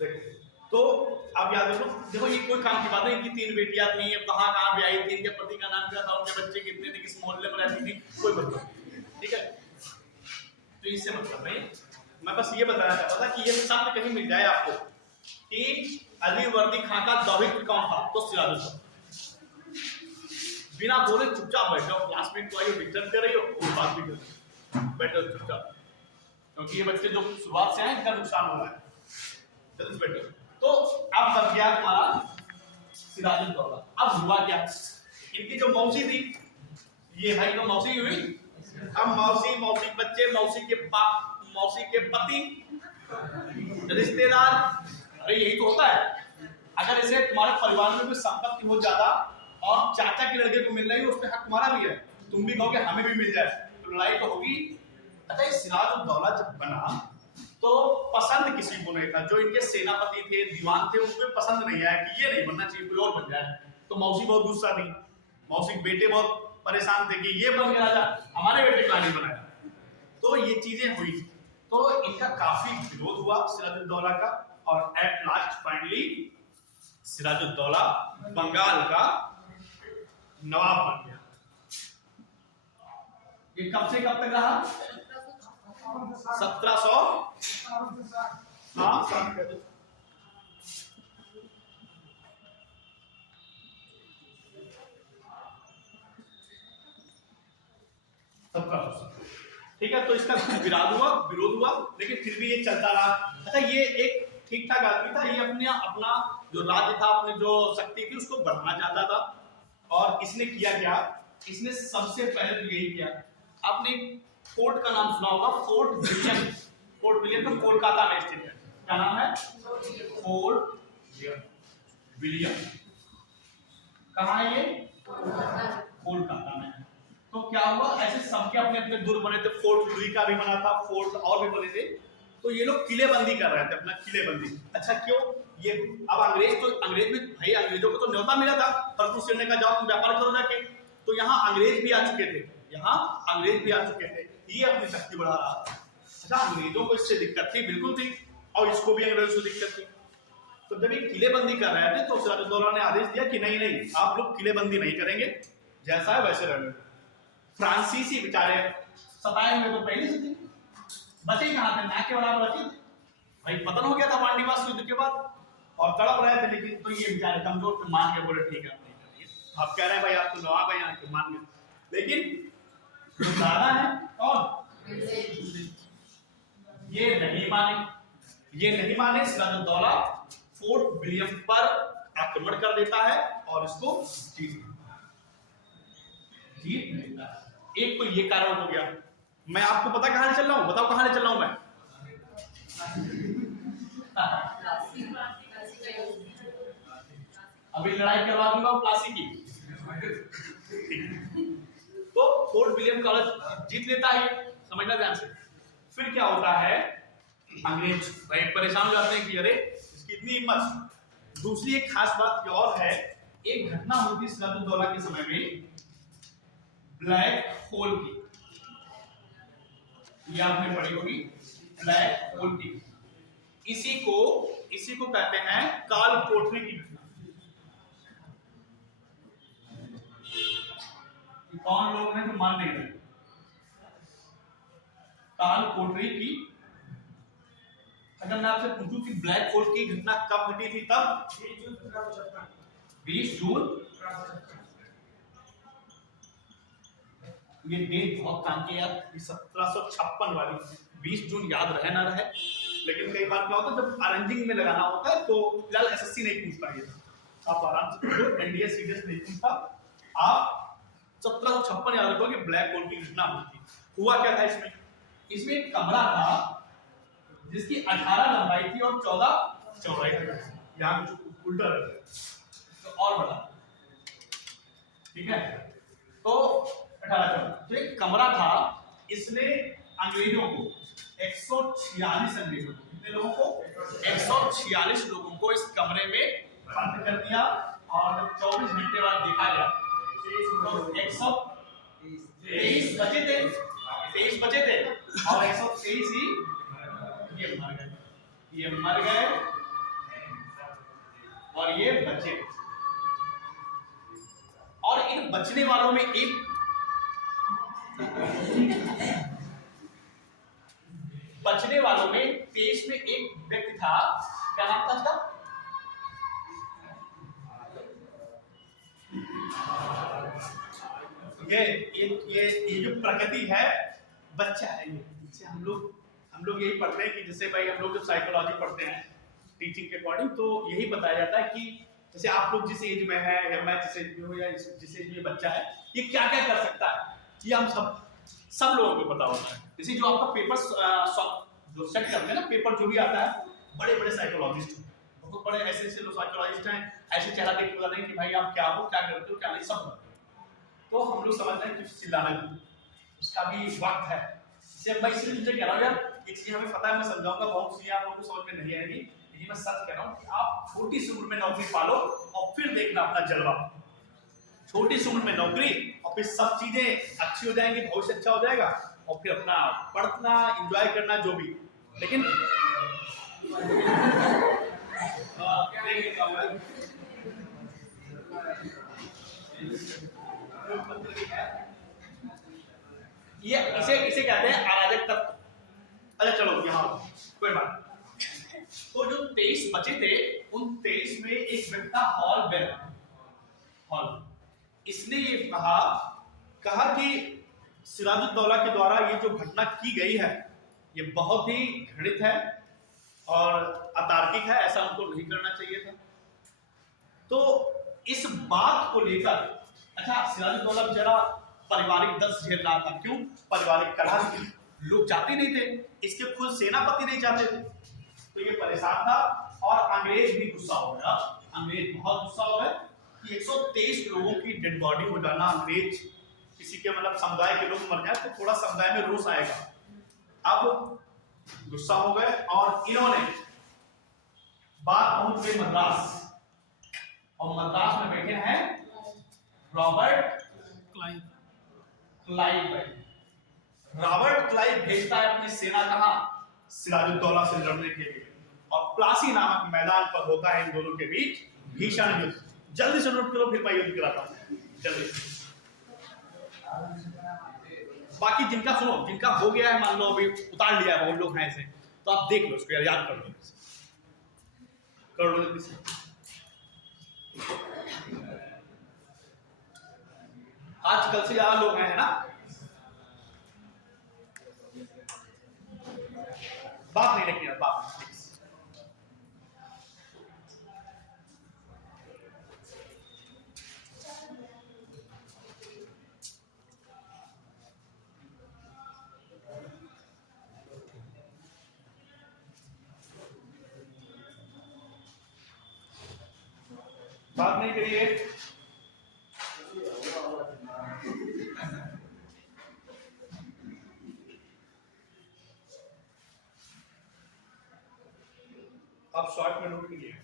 देखो तो अब याद रखो, देखो ये कोई काम की बात नहीं कि 3 बेटियां थी, कहाँ कहाँ भी आई थी, इनके पति का नाम क्या था, उनके बच्चे कितने थे, किस मोहल्ले में रहती थी, कोई मतलब नहीं, ठीक है। तो इससे मतलब नहीं, मैं बस ये बताना चाहता था कि ये शब्द कहीं मिल जाए आपको कि अली वर्दी खां का दौहित्र कौन था, तो सिराजुद्दौला। बिना बोले चुपचाप बैठ जाओ, क्लास में कोई डिस्टर्ब कर रही हो वो बात भी कर, बैठो चुपचाप, क्योंकि ये बच्चे जो शुरुआत से आए इनका नुकसान हो रहा है। जल्दी से बैठो। तो अब बन गया हमारा सिराजुद्दौला। अब हुआ क्या, इनकी जो मौसी थी, ये भाई तो मौसी हुई, अब मौसी के बच्चे, मौसी के बाप, मौसी के पति, रिश्तेदार, अरे यही तो होता है। अगर ऐसे तुम्हारे परिवार में कोई संपत्ति हो ज्यादा और चाचा के लड़के को मिल रही है, उस पर हक तुम्हारा भी है, तुम भी कहोगे हमें भी मिल जाए, तो लड़ाई तो होगी। अच्छा, ये सिराजुद्दौला जब बना तो पसंद किसी को नहीं था, जो इनके सेनापति थे, दीवान थे, उनको पसंद नहीं आया कि ये नहीं बनना चाहिए, कोई और बन जाए। तो मौसी बहुत गुस्सा थी, मौसी के बेटे बहुत परेशान थे कि ये बन गया राजा, हमारे बेटे को नहीं बनाया। तो ये चीजें हुई, तो इनका काफी विरोध हुआ सिराजुद्दौला का, और at last finally Sirajuddaula Bengal का नवाब बन गया। ये कब से कब तक रहा? 1700, हाँ 1700। ठीक है, तो इसका विरोध हुआ, लेकिन फिर भी ये चलता रहा। अच्छा, ये एक ठीक ठाक आदमी था, ये अपना जो राज्य था, अपनी जो शक्ति थी उसको बढ़ाना चाहता था। और इसने किया क्या, इसने सबसे पहले तो यही किया, आपने फोर्ट का नाम सुना होगा, फोर्ट विलियम। फोर्ट विलियम तो कोलकाता में स्थित है, क्या नाम है? Fort William. कहाँ है ये? कोलकाता में। तो क्या हुआ, ऐसे सबके अपने अपने दुर्ग बने थे, फोर्ट लुई का भी बना था, फोर्ट और भी बने थे। तो ये लोग किलेबंदी कर रहे थे, अपना किलेबंदी। अच्छा, क्यों? ये अब अंग्रेज में भाई, अंग्रेजों को तो न्योता मिला था फरकुस ने का जाओ तुम व्यापार करो जाके, तो यहाँ अंग्रेज भी आ चुके थे, ये अपनी शक्ति बढ़ा रहा था। अच्छा, अंग्रेजों को इससे दिक्कत थी, बिल्कुल थी, और इसको भी अंग्रेजों से दिक्कत थी। तो जब ये किलेबंदी कर रहे थे तो सिराजुद्दौला ने आदेश दिया कि नहीं, आप लोग किलेबंदी नहीं करेंगे, जैसा है वैसे रहने। फ्रांसीसी बेचारे सताए हुए तो पहले से थे, बचे कहां थे, ना के बराबर बचे थे भाई, पतन हो गया था वांडीवास युद्ध के बाद, और तड़प रहे थे। लेकिन तो ये बेचारे कमजोर थे, मान के बोले ठीक है नहीं करिए, आप कह रहे हैं भाई आप तो नवाब हैं यहाँ के, मान गए। लेकिन जो दादा है और ये नहीं माने, सिराजुद्दौला फोर्ट विलियम पर आक्रमण कर देता है और इसको जीत लेता है। एक तो ये कारण हो गया। मैं आपको पता कहां चल रहा हूं, बताओ कहां चल रहा हूं मैं? अभी लड़ाई करवा दूंगा प्लासी की। तो फोर्ट विलियम कॉलेज जीत लेता है, समझना ध्यान से। फिर क्या होता है, अंग्रेज भाई परेशान हो जाते हैं कि अरे इसकी इतनी हिम्मत। दूसरी एक खास बात और है, एक घटना हुई थी सिराजुद्दौला के समय में, ब्लैक होल की, ये आपने पढ़ी होगी, ब्लैक होल की। इसी को कहते हैं काल कोठरी की घटना। कौन लोग हैं जो मान नहीं रहे? काल कोठरी की। अगर मैं आपसे पूछूं कि ब्लैक होल की घटना कब घटी थी, तब 20 जून। ये डेट बहुत काम की यार, 1756 वाली 20 जून याद रहे ना रहे, लेकिन कई बार क्या होता है जब अरेंजिंग में लगाना होता है तो फिलहाल एसएससी नहीं पूछता, ये आप आराम से एनडीए सीडीएस नहीं पूछता, आप 1756 याद रखो कि ब्लैक होल की घटना हुई थी। हुआ क्या था इसमें एक कमरा था जिसकी 18 लंबाई थी और 14 चौड़ाई थी। यहाँ उल्टा तो और बड़ा, ठीक है। तो 18 चौड़ाई, तो एक कमरा था, इसने अंग्रेजों को 146 अंग्रेजों को, कितने लोगों को? 146 लोगों को इस कमरे में बंद कर दिया। और जब 24 घंटे बाद देखा गया तो 123 बचे थे, 23 बचे थे और 123 ही ये मर गए। और ये बचे। और इन बचने वालों में एक बचने वालों में 23 में एक व्यक्ति था, क्या नाम था उसका? ये जो प्रकृति है बच्चा है, ये जिसे हम लोग यही पढ़ते हैं कि जैसे भाई हम लोग जो साइकोलॉजी पढ़ते हैं टीचिंग के अकॉर्डिंग, तो यही बताया जाता है कि जैसे आप लोग जिस एज में है या मैं जिस एज में हूँ या जिस एज में बच्चा है ये क्या क्या कर सकता है, ये हम सब लोगों को पता होता है। जैसे जो आपका पेपर जो सेट करते हैं ना, पेपर जो भी आता है, बड़े बड़े साइकोलॉजिस्ट, बहुत बड़े ऐसे ऐसे लोग साइकोलॉजिस्ट हैं, ऐसे चेहरा देख के बता दें कि भाई आप क्या हो, क्या करते हो, क्या नहीं, सब करते हो। तो हम लोग समझते हैं कुछ चिल्लाने उसका भी वक्त है। जैसे मैं इसलिए तुझे कह रहा हूँ यार, ये चीजें हमें पता है, मैं समझाऊंगा, बहुत सी आप लोगों को समझ में नहीं आएगी, लेकिन मैं सच कह रहा हूँ कि आप छोटी सी उम्र में नौकरी पालो और फिर देखना अपना जलवा। छोटी सी उम्र में नौकरी और फिर सब चीजें अच्छी हो जाएंगी, भविष्य अच्छा हो जाएगा, और फिर अपना पढ़ना, एंजॉय करना जो भी। लेकिन ये इसे कहते हैं अराजक तत्व। अच्छा चलो यहाँ कोई बात। तो जो 23 बचे थे, उन 23 में एक व्यक्ति था हॉल। इसने ये कहा कि सिराजुद्दौला के द्वारा ये जो घटना की गई है ये बहुत ही घृणित है और अतार्किक है, ऐसा उनको नहीं करना चाहिए था। तो इस बात को लेकर, अच्छा सिराजुद्दौला बेचारा पारिवारिक दर्द झेल रहा था। क्यों? पारिवारिक कलह, लोग चाहते नहीं थे, इसके खुद सेनापति नहीं चाहते थे, तो ये परेशान था। और अंग्रेज भी गुस्सा हो गया, अंग्रेज बहुत गुस्सा हो गए कि 123 लोगों की डेड बॉडी हो जाना, अंग्रेज किसी के मतलब समुदाय के लोग मर जाए तो थोड़ा समुदाय में रोष आएगा। अब गुस्सा हो गए और इन्होंने बात पहुंच गई मद्रास, और मद्रास में बैठे हैं रॉबर्ट क्लाइव। रॉबर्ट क्लाइव भेजता है अपनी सेना कहां? सिराजुद्दौला से लड़ने के लिए, और प्लासी नामक मैदान पर होता है इन दोनों के बीच भीषण युद्ध। जल्दी से नोट करो, फिर मैं युद्ध कराता हूं जल्दी। बाकी जिनका सुनो, जिनका हो गया है, मान लो अभी उतार लिया है, बहुत लोग हैं ऐसे, तो आप देख लो उसको, याद कर लो जल्दी से। आज कल से ज्यादा लोग हैं ना, बात नहीं रखनी, बात नहीं। बात नहीं करिए। आप शॉर्ट में नोट कीजिए।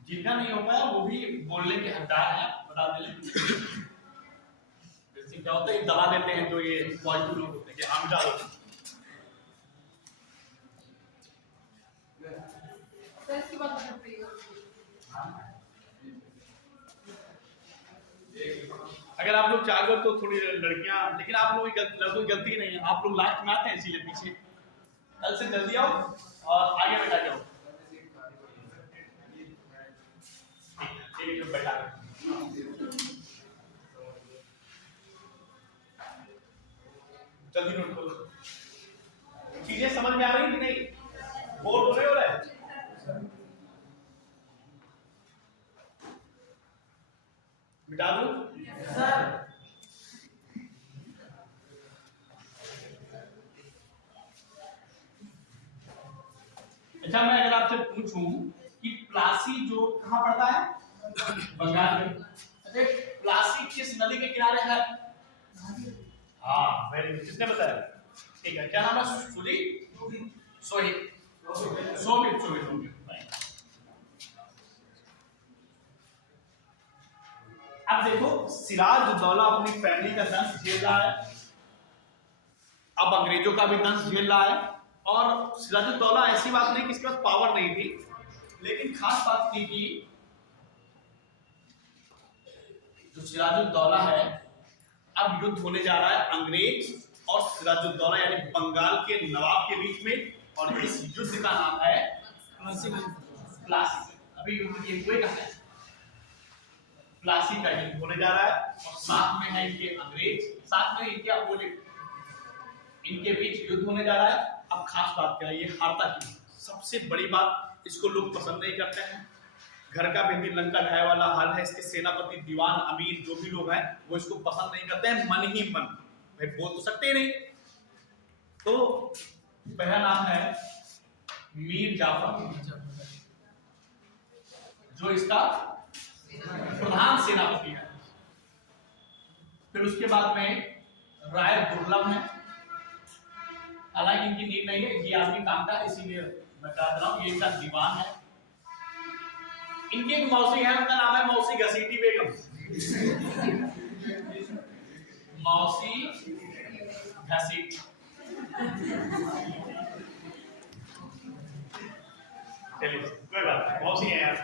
जिनका नहीं हो पाया वो भी बोलने के हकदार हैं, बता दें। जैसे क्या होता है, दबा देते हैं जो ये पॉजिटिव लोग होते हैं कि हम डालो। अगर आप लोग चाहो तो थोड़ी लड़कियां, लेकिन आप लोग लड़कों की गलती नहीं है, आप लोग लास्ट में आते हैं इसीलिए पीछे। कल से जल्दी आओ और आगे बैठा जाओ। ठीक है, बैठा जल्दी नोट करो। चीजें समझ में आ रही कि नहीं? बोर तो नहीं हो रहा है? मिटा दूं? सर अच्छा, मैं अगर आपसे पूछूं कि प्लासी जो कहां पड़ता है? बंगाल में। अच्छा, प्लासी किस नदी के किनारे है? हाँ, वेरी गुड। किसने बताया? ठीक है, क्या नाम है? सोहित। अब देखो, सिराजुद्दौला अपनी फैमिली का दंश झेल रहा है, अब अंग्रेजों का भी दंश झेल रहा है। और सिराजुद्दौला, ऐसी बात नहीं कि इसके पास पावर नहीं थी, लेकिन खास बात थी कि जो सिराजुद्दौला है, अब युद्ध होने जा रहा है अंग्रेज और सिराजुद्दौला यानी बंगाल के नवाब के बीच में, और इस युद्ध का नाम है प्लासी। अभी युद्ध ये हुए कहां है? प्लासी का युद्ध होने जा रहा है, और साथ में है इनके अंग्रेज, साथ में इनके अपोजिट, इनके बीच युद्ध होने जा रहा है। अब खास बात क्या है, ये हारता क्यों? सबसे बड़ी बात, इसको लोग पसंद नहीं करते हैं। घर का बेदी लंका ढाया वाला हाल है। इसके सेनापति, दीवान, अमीर जो भी लोग हैं वो इसको पसंद नहीं करते हैं, मन ही मन। भाई बोल तो सकते ही नहीं। तो पहला नाम है मीर जाफर, जो इसका प्रधान सेनापति है। फिर उसके बाद में राय दुर्लभ है, हालांकि इनकी नींद नहीं है, ये आदमी काम का, इसीलिए मैं बता रहा हूं, ये इनका दीवान है। इनकी एक मौसी है, उनका नाम है मौसी घसीटी बेगम। मौसी घसीट। चलिए कोई बात नहीं, मौसी है यार,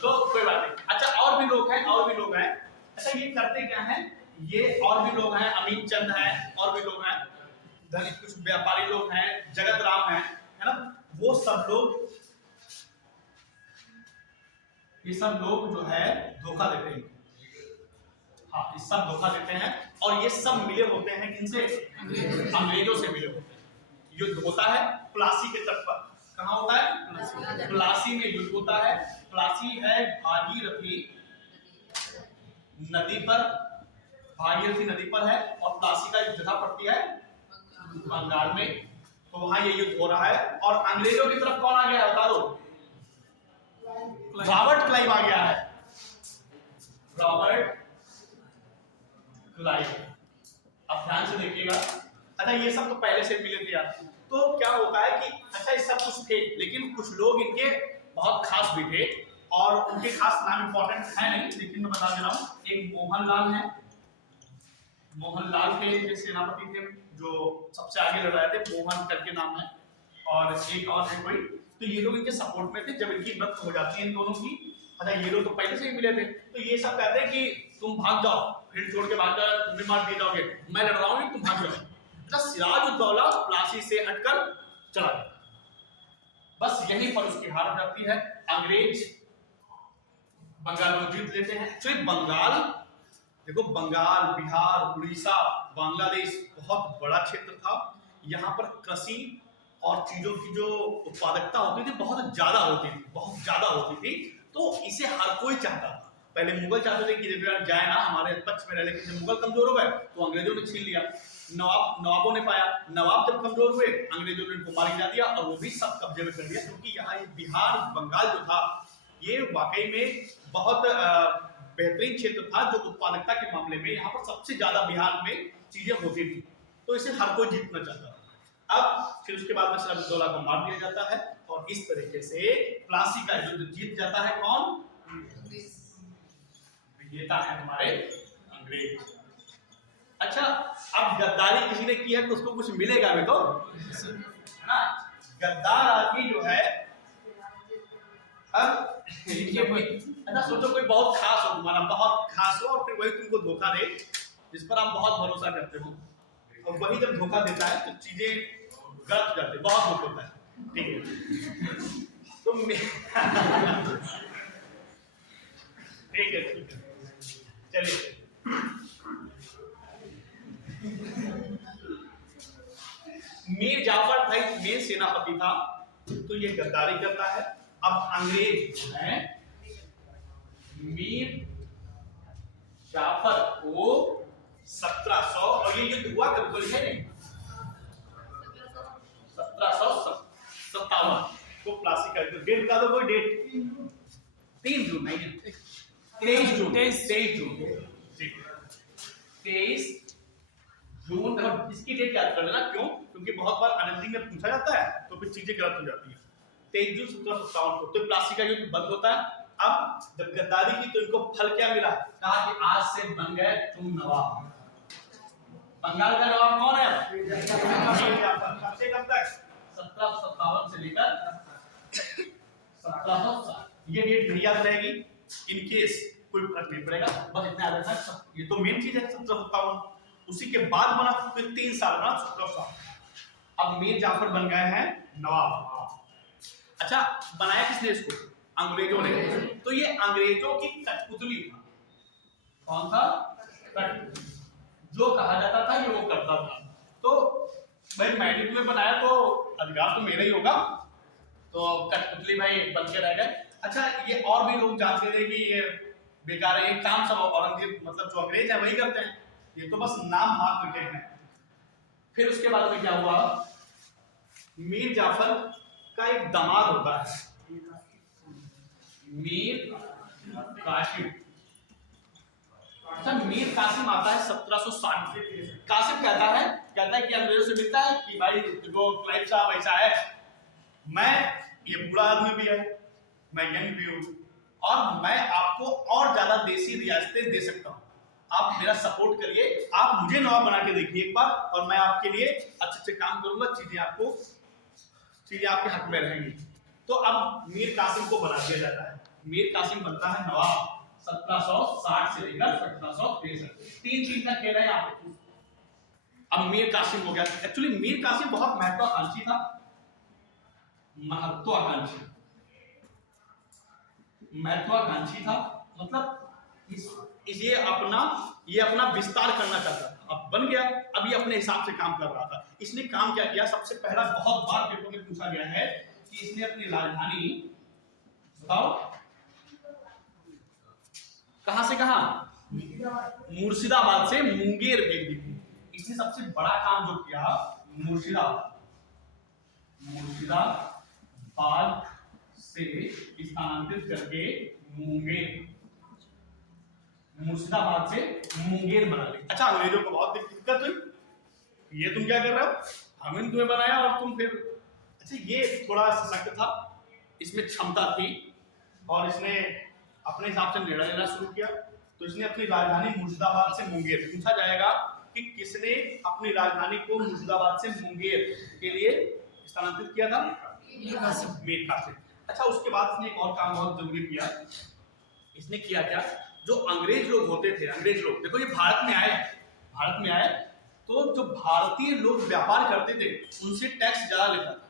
तो कोई बात नहीं। अच्छा, और भी लोग हैं। अच्छा, ये करते क्या हैं? ये और भी लोग हैं, अमीन चंद हैं, और भी लोग हैं, धनिक कुछ व्यापारी लोग हैं, जगत राम है ना? वो सब लोग, ये सब लोग जो है धोखा देते हैं। हाँ, ये सब धोखा देते हैं, और ये सब मिले होते हैं किनसे? अंग्रेजों से मिले होते हैं। युद्ध होता है प्लासी के तट पर। कहाँ होता है? प्लासी में युद्ध होता है। प्लासी है भागीरथी नदी पर, भागीरथी नदी पर है, और प्लासी का जगह पड़ती है बंगाल में। तो वहां ये युद्ध हो रहा है, और अंग्रेजों की तरफ कौन आ गया बता दो? रॉबर्ट क्लाइव आ गया है। रॉबर्ट क्लाइव, अब ध्यान से देखिएगा। अच्छा, ये सब तो पहले से मिले थे यार। तो क्या होता है कि अच्छा, ये सब कुछ थे, लेकिन कुछ लोग इनके बहुत खास भी थे, और उनके खास नाम इंपॉर्टेंट है नहीं, लेकिन मैं बता दे रहा हूं। एक मोहनलाल है, मोहनलाल के इनके सेनापति थे, जो सबसे आगे लड़ रहे थे, मोहन करके नाम है, और एक और है कोई। तो ये लोग इनके सपोर्ट में थे जब इनकी मृत्यु हो जाती है इन दोनों की। अच्छा, ये लोग तो पहले से ही मिले थे, तो ये सब कहते हैं कि तुम भाग जाओ, फिर छोड़ के भाग जाओ, तुम भी मार दिए जाओगे, मैं लड़ रहा हूं, तुम भाग जाओ। अच्छा, सिराजुद्दौला प्लासी से हटकर चला गया, बस यहीं पर उसकी हार हो जाती है। अंग्रेज बंगाल को जीत लेते हैं। एक्चुअली बंगाल, देखो, बंगाल, बिहार, उड़ीसा, बांग्लादेश बहुत बड़ा क्षेत्र था। यहाँ पर कृषि और चीजों की जो उत्पादकता होती थी बहुत ज्यादा होती थी। तो इसे हर कोई चाहता था। पहले मुगल चाहते थे कि जब जाए ना हमारे पक्ष में रहे, लेकिन जब मुगल कमजोर हो गए तो अंग्रेजों ने छीन लिया। नवाबों ने पाया, नवाब जब कमजोर हुए, अंग्रेजों ने इनको मार गिरा दिया, और वो भी सब कब्जे में कर लिया। क्योंकि यहाँ ये बिहार, बंगाल जो था, ये वाकई में बहुत बेहतरीन क्षेत्र था, जो उत्पादकता के मामले में यहाँ पर सबसे ज्यादा बिहार में चीजें होती थी। तो इसे हर कोई जीतना चाहता था। अब फिर उसके बाद में सिराजुद्दौला को मार दिया जाता है, और इस तरीके से प्लासी का युद्ध जीत जाता है। कौन? विजेता है हमारे अंग्रेज। अच्छा, अब गद्दारी किसी ने की है तो उसको कुछ मिलेगा भी तो, है ना? गद्दार आदमी जो है, अब अच्छा सोचो कोई बहुत खास हो, तुम्हारा बहुत खास हो, और फिर वही तुमको धोखा दे, जिस पर आप बहुत भरोसा करते हो, और वही जब धोखा देता है तो चीजें गलत करते, बहुत दुख होता है। ठीक है, तो ठीक है चलिए। मीर जाफर भाई मेन सेनापति था, तो ये गद्दारी करता है। अब अंग्रेज हैं मीर जाफर को 1700, और ये युद्ध हुआ कब को है नहीं 1757 को प्लासी का युद्ध। डेट बता दो कोई डेट। 3 जून नहीं 23 जून 23 जून 23 जून। और इसकी डेट याद कर लेना, क्यों? क्योंकि बहुत बार अनंती में पूछा जाता है तो फिर चीजें गलत हो जाती है। 23 जून 1757 को तो प्लासी का युद्ध बंद होता है। अब जब गद्दारी की तो इनको फल क्या मिला? कहा कि आज से बन गए तुम नवाब। बंगाल का नवाब कौन है? कब से कब तक? 1757 से लेकर 1760। ये डेट नहीं याद रहेगी, इन केस कोई फर्क नहीं पड़ेगा, बस इतना याद रखना। ये तो मेन चीज है 1757। उसी के बाद बना फिर 3 साल बना 1700। अब मीर जाफर बन गए हैं नवाब। अच्छा, बनाया किसने इसको? अंग्रेजों ने। तो ये अंग्रेजों की कठपुतली था। कौन था? कठपुतली। जो कहा जाता था ये वो करता था। तो भाई मैंने तुम्हें बनाया तो अधिकार तो मेरा ही होगा, तो कठपुतली भाई बन के रह गए। अच्छा, ये और भी लोग जानते थे कि ये बेकार है, ये काम सब औरंगजेब मतलब जो अंग्रेज है वही करते हैं, ये तो बस नाम मात्र के हैं। फिर उसके बाद में क्या हुआ? मीर जाफर का एक दामाद होता है मीर कासिम। अच्छा, मीर कासिम आता है 1760 से। कासिम कहता है कि अंग्रेजों से मिलता है कि भाई देखो क्लाइव साहब ऐसा है, मैं ये बूढ़ा आदमी भी है, मैं यंग भी हूं, और मैं आपको और ज्यादा देसी रियासतें दे सकता हूं, आप मेरा सपोर्ट करिए, आप मुझे नवाब बना के देखिए एक बार, और मैं आपके लिए अच्छे अच्छे काम करूंगा, चीजें आपके हक में रहेंगी। तो अब मीर कासिम को बना दिया जाता है। मीर कासिम बनता है नवाब 1760 से लेकर 1763। 3 चीज का खेल है यहाँ पे। अब मीर कासिम हो गया। एक्चुअली मीर कासिम बहुत महत्वाकांक्षी था। महत्वाकांक्षी था मतलब ये अपना विस्तार करना चाहता था। अब बन गया, अब ये अपने हिसाब से काम कर रहा था। इसने काम क्या किया? सबसे पहला, बहुत बार पेपर में पूछा गया है कि इसने अपनी राजधानी बताओ कहां से कहां? मुर्शिदाबाद से मुंगेर भेज दी थी। इसने सबसे बड़ा काम जो किया मुर्शिदाबाद से स्थानांतरित करके मुर्शिदाबाद से मुंगेर बना ली। अच्छा, अंग्रेजों को बहुत दिक्कत हुई, ये तुम क्या कर रहे हो, हमने तुम्हें बनाया और तुम फिर। अच्छा, ये थोड़ा सशक्त था, इसमें क्षमता थी, और इसने अपने हिसाब से निर्णय लेना शुरू किया। तो इसने अपनी राजधानी मुर्शिदाबाद से मुंगेर, पूछा जाएगा कि किसने अपनी राजधानी को मुर्शिदाबाद से मुंगेर के लिए स्थानांतरित किया था? मीर कासिम। अच्छा, उसके बाद इसने एक और काम बहुत जरूरी किया। इसने किया क्या? जो अंग्रेज लोग होते थे, अंग्रेज लोग देखो ये भारत में आए तो जो भारतीय लोग व्यापार करते थे उनसे टैक्स ज्यादा लेता था,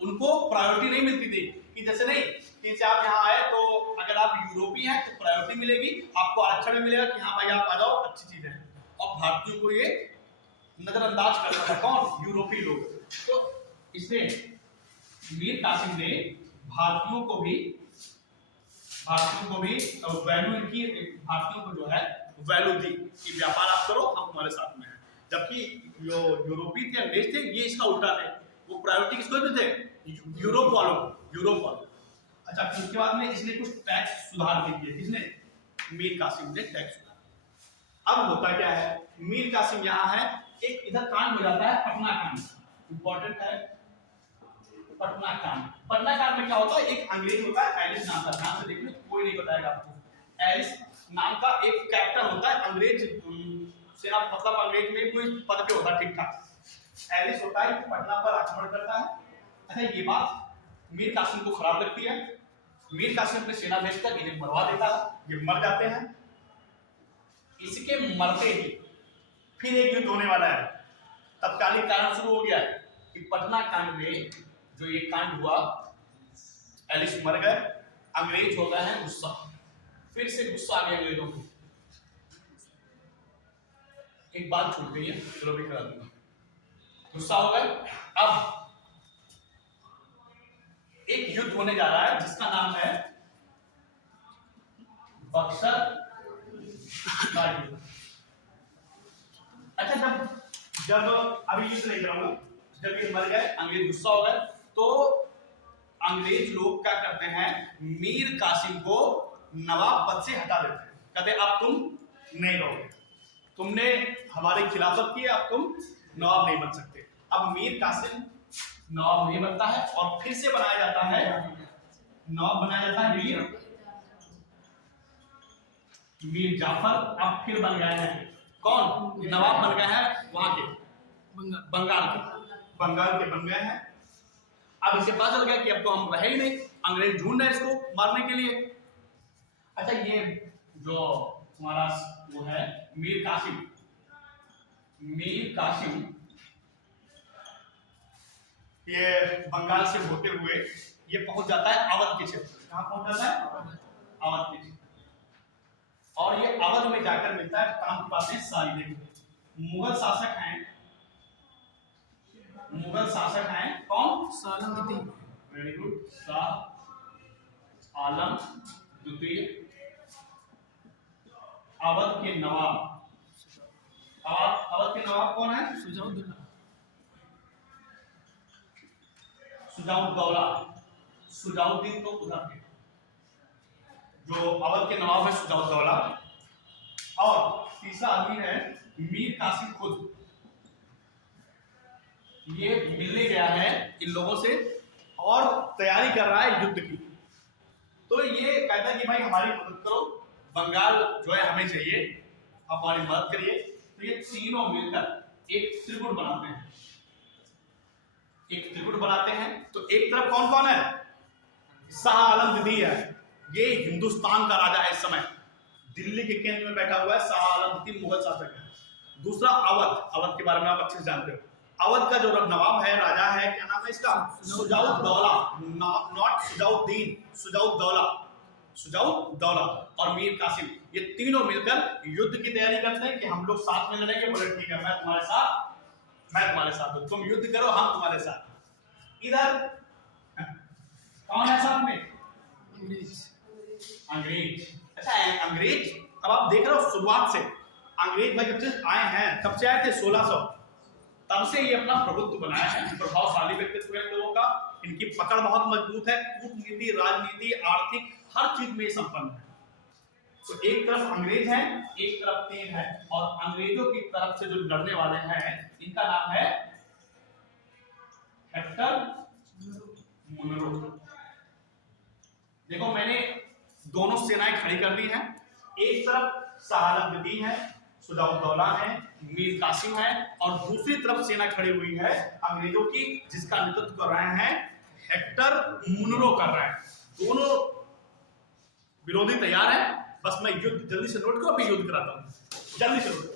उनको प्रायोरिटी नहीं मिलती थी कि जैसे नहीं कि आप यहाँ आए तो अगर आप यूरोपीय हैं तो प्रायोरिटी मिलेगी, आपको आरक्षण भी मिलेगा कि हाँ भाई आप आ जाओ, अच्छी चीज है। और भारतीयों को ये नजरअंदाज करता था। कौन? यूरोपीय लोग। तो इसने मीर कासिम ने भारतीयों को भी भारतीयों को जो है वैल्यू दी कि व्यापार आप करो, हम तुम्हारे साथ में हैं। जबकि जो यूरोपीय थे, अंग्रेज थे, ये इसका उल्टा थे, वो प्रायोरिटी किसको देते थे? यूरोप वालों। अच्छा, फिर उसके बाद में इसने कुछ टैक्स सुधार भी किए। किसने? मीर कासिम ने टैक्स सुधार। अब होता क्या है, मीर कासिम यहाँ है, एक इधर कांड हो जाता है पटना कांड, इंपॉर्टेंट है पटना कांड में क्या होता है? एक अंग्रेज होता है एलिस नाम का, नाम से देखिए कोई नहीं बताएगा आपको। एलिस नाम का एक कैप्टन होता है अंग्रेज सेना, मतलब अंग्रेज में कोई पद पे होता है, ठीक ठाक। एलिस होता है, पटना पर आक्रमण करता है। अच्छा, ये बात मीर कासिम को खराब लगती है। मीर कासिम अपनी सेना भेजकर इन्हें मरवा देता है, ये मर जाते हैं। इसके मरते ही फिर एक युद्ध होने वाला है। तत्कालीन कारण शुरू हो गया है कि पटना कांड में जो ये कांड हुआ, एलिस मर गए, अंग्रेज हो गए हैं गुस्सा। फिर से गुस्सा आ गया अंग्रेजों को। एक बात छूट गई है, चलो भी करा दूंगा। गुस्सा हो गए। अब एक युद्ध होने जा रहा है जिसका नाम है बक्सर का युद्ध। अच्छा, जब जब अभी युद्ध नहीं कराऊंगा, जब ये मर गए, अंग्रेज गुस्सा हो गए, तो अंग्रेज लोग क्या करते हैं, मीर कासिम को नवाब पद से हटा देते हैं। कहते हैं अब तुम नहीं रहोगे, तुमने हमारे खिलाफत की, अब तुम नवाब नहीं बन सकते। अब मीर कासिम नवाब नहीं बनता है और फिर से बनाया जाता है, नवाब बनाया जाता है मीर जाफर। अब फिर बन गए हैं कौन, नवाब बन गए हैं वहां के बंगाल के बन गए हैं। अब इसे पता चल गया कि अब तो हम रहे ही नहीं, अंग्रेज ढूंढ रहे इसको मारने के लिए। अच्छा, ये जो हमारा वो है मीर कासिम, ये बंगाल से होते हुए ये पहुंच जाता है अवध के क्षेत्र। कहां पहुंच जाता है, अवध के क्षेत्र। और ये अवध में जाकर मिलता है काम के पास सालिम। मुगल शासक हैं कौन, सालम द्वितीय। वेरी गुड, शाह आलम द्वितीय। अवध के नवाब, अवध के नवाब कौन है, सुजाउद्दीन तो उधर थे। जो अवध के नवाब है सुजाउद्दौला। और तीसरा आदमी है मीर कासिम खुद। ये मिलने गया है इन लोगों से और तैयारी कर रहा है युद्ध की। तो ये कहता है कि भाई हमारी मदद करो, बंगाल जो है हमें चाहिए, हमारी मदद करिए। तो ये तीनों मिलकर एक त्रिगुट बनाते हैं। तो एक तरफ कौन कौन है, शाह आलम द्वितीय है, ये हिंदुस्तान का राजा है इस समय, दिल्ली के केंद्र में बैठा हुआ है, शाह आलम द्वितीय मुगल शासक है। दूसरा अवध के बारे में आप अच्छे से जानते हो। अवध का जो नवाब है, राजा है, क्या नाम है इसका, सुजाउद्दौला, नॉट सुजाउद्दीन, सुजाउद्दौला और मीर कासिम, ये तीनों मिलकर युद्ध की तैयारी करते हैं कि हम लोग साथ में लड़ेंगे। बोले ठीक है, मैं तुम्हारे साथ हूं, तुम युद्ध करो, हम तुम्हारे साथ। इधर कौन है साथ में, अंग्रेज। अच्छा, अंग्रेज अब आप देख रहे हो शुरुआत से, अंग्रेज भाई जब से आए हैं तब से आए थे 1600, तब से ये अपना प्रभुत्व बनाया है। प्रभावशाली व्यक्तित्व है लोगों का, इनकी पकड़ बहुत मजबूत है, कूटनीति, राजनीति, आर्थिक हर चीज में संपन्न है। तो एक तरफ अंग्रेज है, एक तरफ तीन है, और अंग्रेजों की तरफ से जो लड़ने वाले हैं इनका नाम है हेक्टर मुनरो। देखो मैंने दोनों सेनाएं खड़ी कर दी हैं। एक तरफ शाह आलम द्वितीय है, सुजाउद्दौला है, मीर कासिम है, और दूसरी तरफ सेना खड़ी हुई है अंग्रेजों की, जिसका नेतृत्व कर रहे हैं हेक्टर मुनरो कर रहे हैं। दोनों विरोधी तैयार है। बस मैं युद्ध जल्दी से नोट करो, अभी युद्ध कराता हूं, जल्दी से नोट।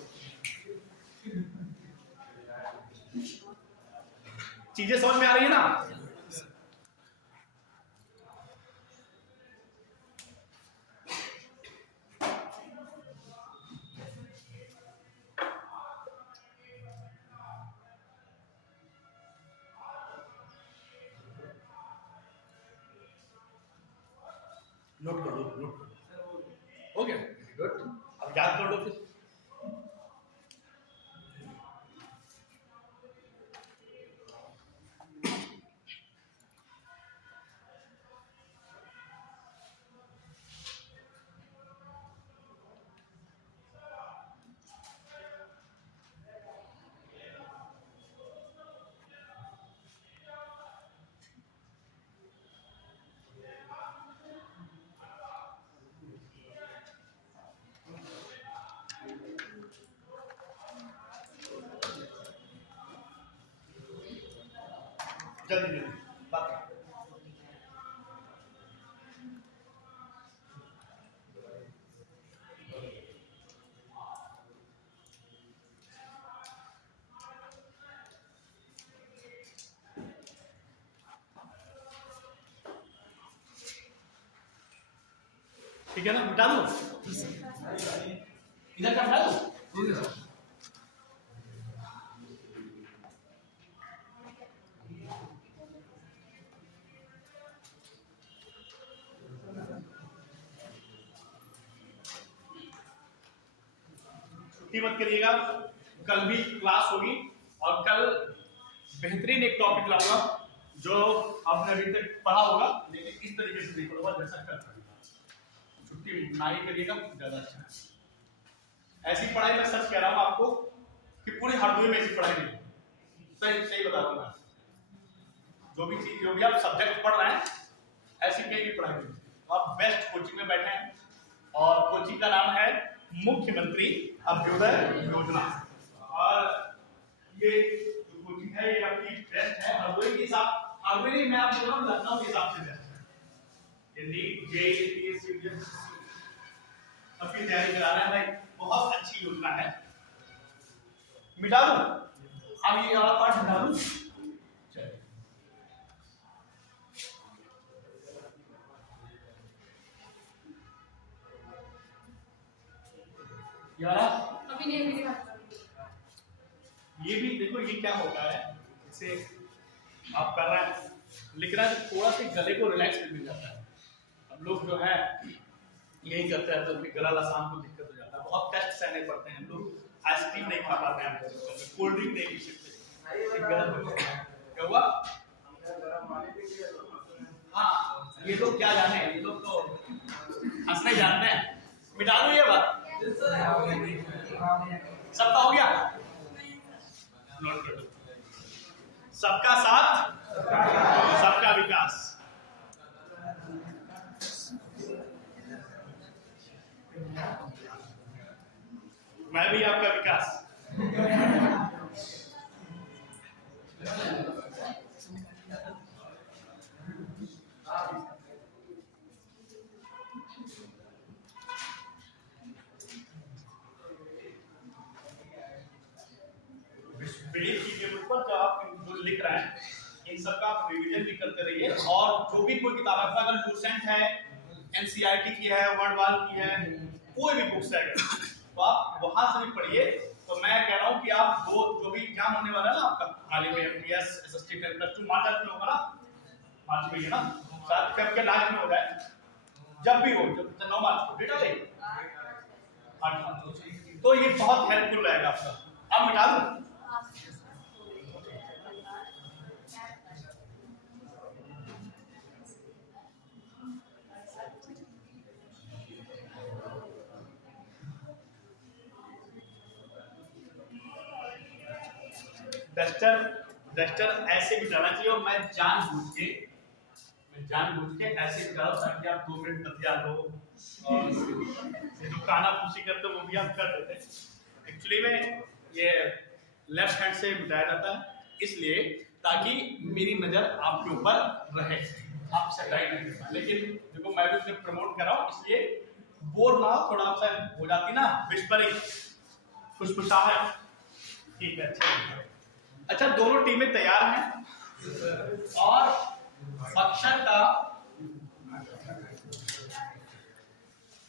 चीजें समझ में आ रही है ना। नोट कर लो, हो गया, गुड। अब याद कर लो फिर। जल्दी बात कर। ठीक है ना, मिटा दो इधर का, मिटा दो। हो गया सर। छुट्टी मत करिएगा, कल भी क्लास होगी और कल बेहतरीन एक टॉपिक लाऊंगा जो आपने अभी तक पढ़ा होगा, लेकिन इस तरीके से नहीं पढ़ा होगा जैसा कल पढ़ा। छुट्टी ना ही करिएगा ज्यादा अच्छा है। ऐसी पढ़ाई मैं सच कह रहा हूँ आपको कि पूरे हरदोई में ऐसी पढ़ाई नहीं, सही सही बता रहा हूँ मैं। जो भी चीज, जो भी आप सब्जेक्ट पढ़ रहे हैं, ऐसी कहीं भी पढ़ाई नहीं। आप बेस्ट कोचिंग में बैठे हैं और कोचिंग का नाम है मुख्यमंत्री अभ्युदय योजना। और ये जो कोचिंग है ये आपकी बेस्ट है हरदोई के हिसाब, हरदोई मैं आप बोल रहा हूँ लखनऊ के हिसाब से बेस्ट है। ये नीट जेईई सबकी तैयारी करा रहे हैं भाई, बहुत अच्छी योजना है। मिटा दूं अब ये वाला पार्ट, मिटा दूं। यार अभी नहीं मेरे हाथ ये भी देखो, ये क्या होता है, इसे आप कर रहे हैं, लिख रहे हैं तो थोड़ा सा गले को रिलैक्स मिल जाता है। हम लोग जो है यही करते हैं तो गला लसाम को दिक्कत हो जाता है, बहुत कष्ट सहने पड़ते हैं। हम लोग आइसक्रीम नहीं खा पाते हैं, कोल्ड ड्रिंक नहीं पी सकते, क्या हुआ? हाँ, ये लोग क्या जाने, ये लोग तो हंसने जानते हैं। मिटा दो ये बात, सबका हो गया, नोट कर दो। सबका साथ सबका विकास। मैं भी आपका विकास। बिलीव कीजिए मुझ पर, जो आप जो लिख रहे हैं इन सब का आप रिवीजन भी करते रहिए। और जो भी कोई किताब आपका अगर लूसेंट है, एनसीईआरटी की है, वर्ड वाल की है, कोई भी बुक्स है तो आप वहां से भी पढ़िए। तो मैं कह रहा हूँ कि आप दो जो भी एग्जाम होने वाला है ना आपका, हाल में एमटीएस एसएसटी का प्लस 2 मार्च में होगा ना, मार्च में ही है ना, शायद फेब के लास्ट में हो जाए, जब भी हो, जब 9 मार्च को डेटा है 8 मार्च को, तो ये बहुत हेल्पफुल रहेगा आपका। अब मिटा दूं डस्टर ऐसे बिठाना चाहिए। और मैं जानबूझ के ऐसे बिठा रहा हूं ताकि आप 2 मिनट बतिया लो, और ये जो काना फूसी करते हो वो भी आप कर देते हैं। एक्चुअली में ये लेफ्ट हैंड से बिठाया जाता है इसलिए ताकि मेरी नजर आपके ऊपर रहे, आप सगाई नहीं करना। लेकिन देखो मैं भी उसे प्रमोट कर रहा हूँ इसलिए बोर ना हो, थोड़ा सा हो जाती ना विस्परिंग, खुशखुशाहट। ठीक है, अच्छा दोनों टीमें तैयार हैं और बक्सर का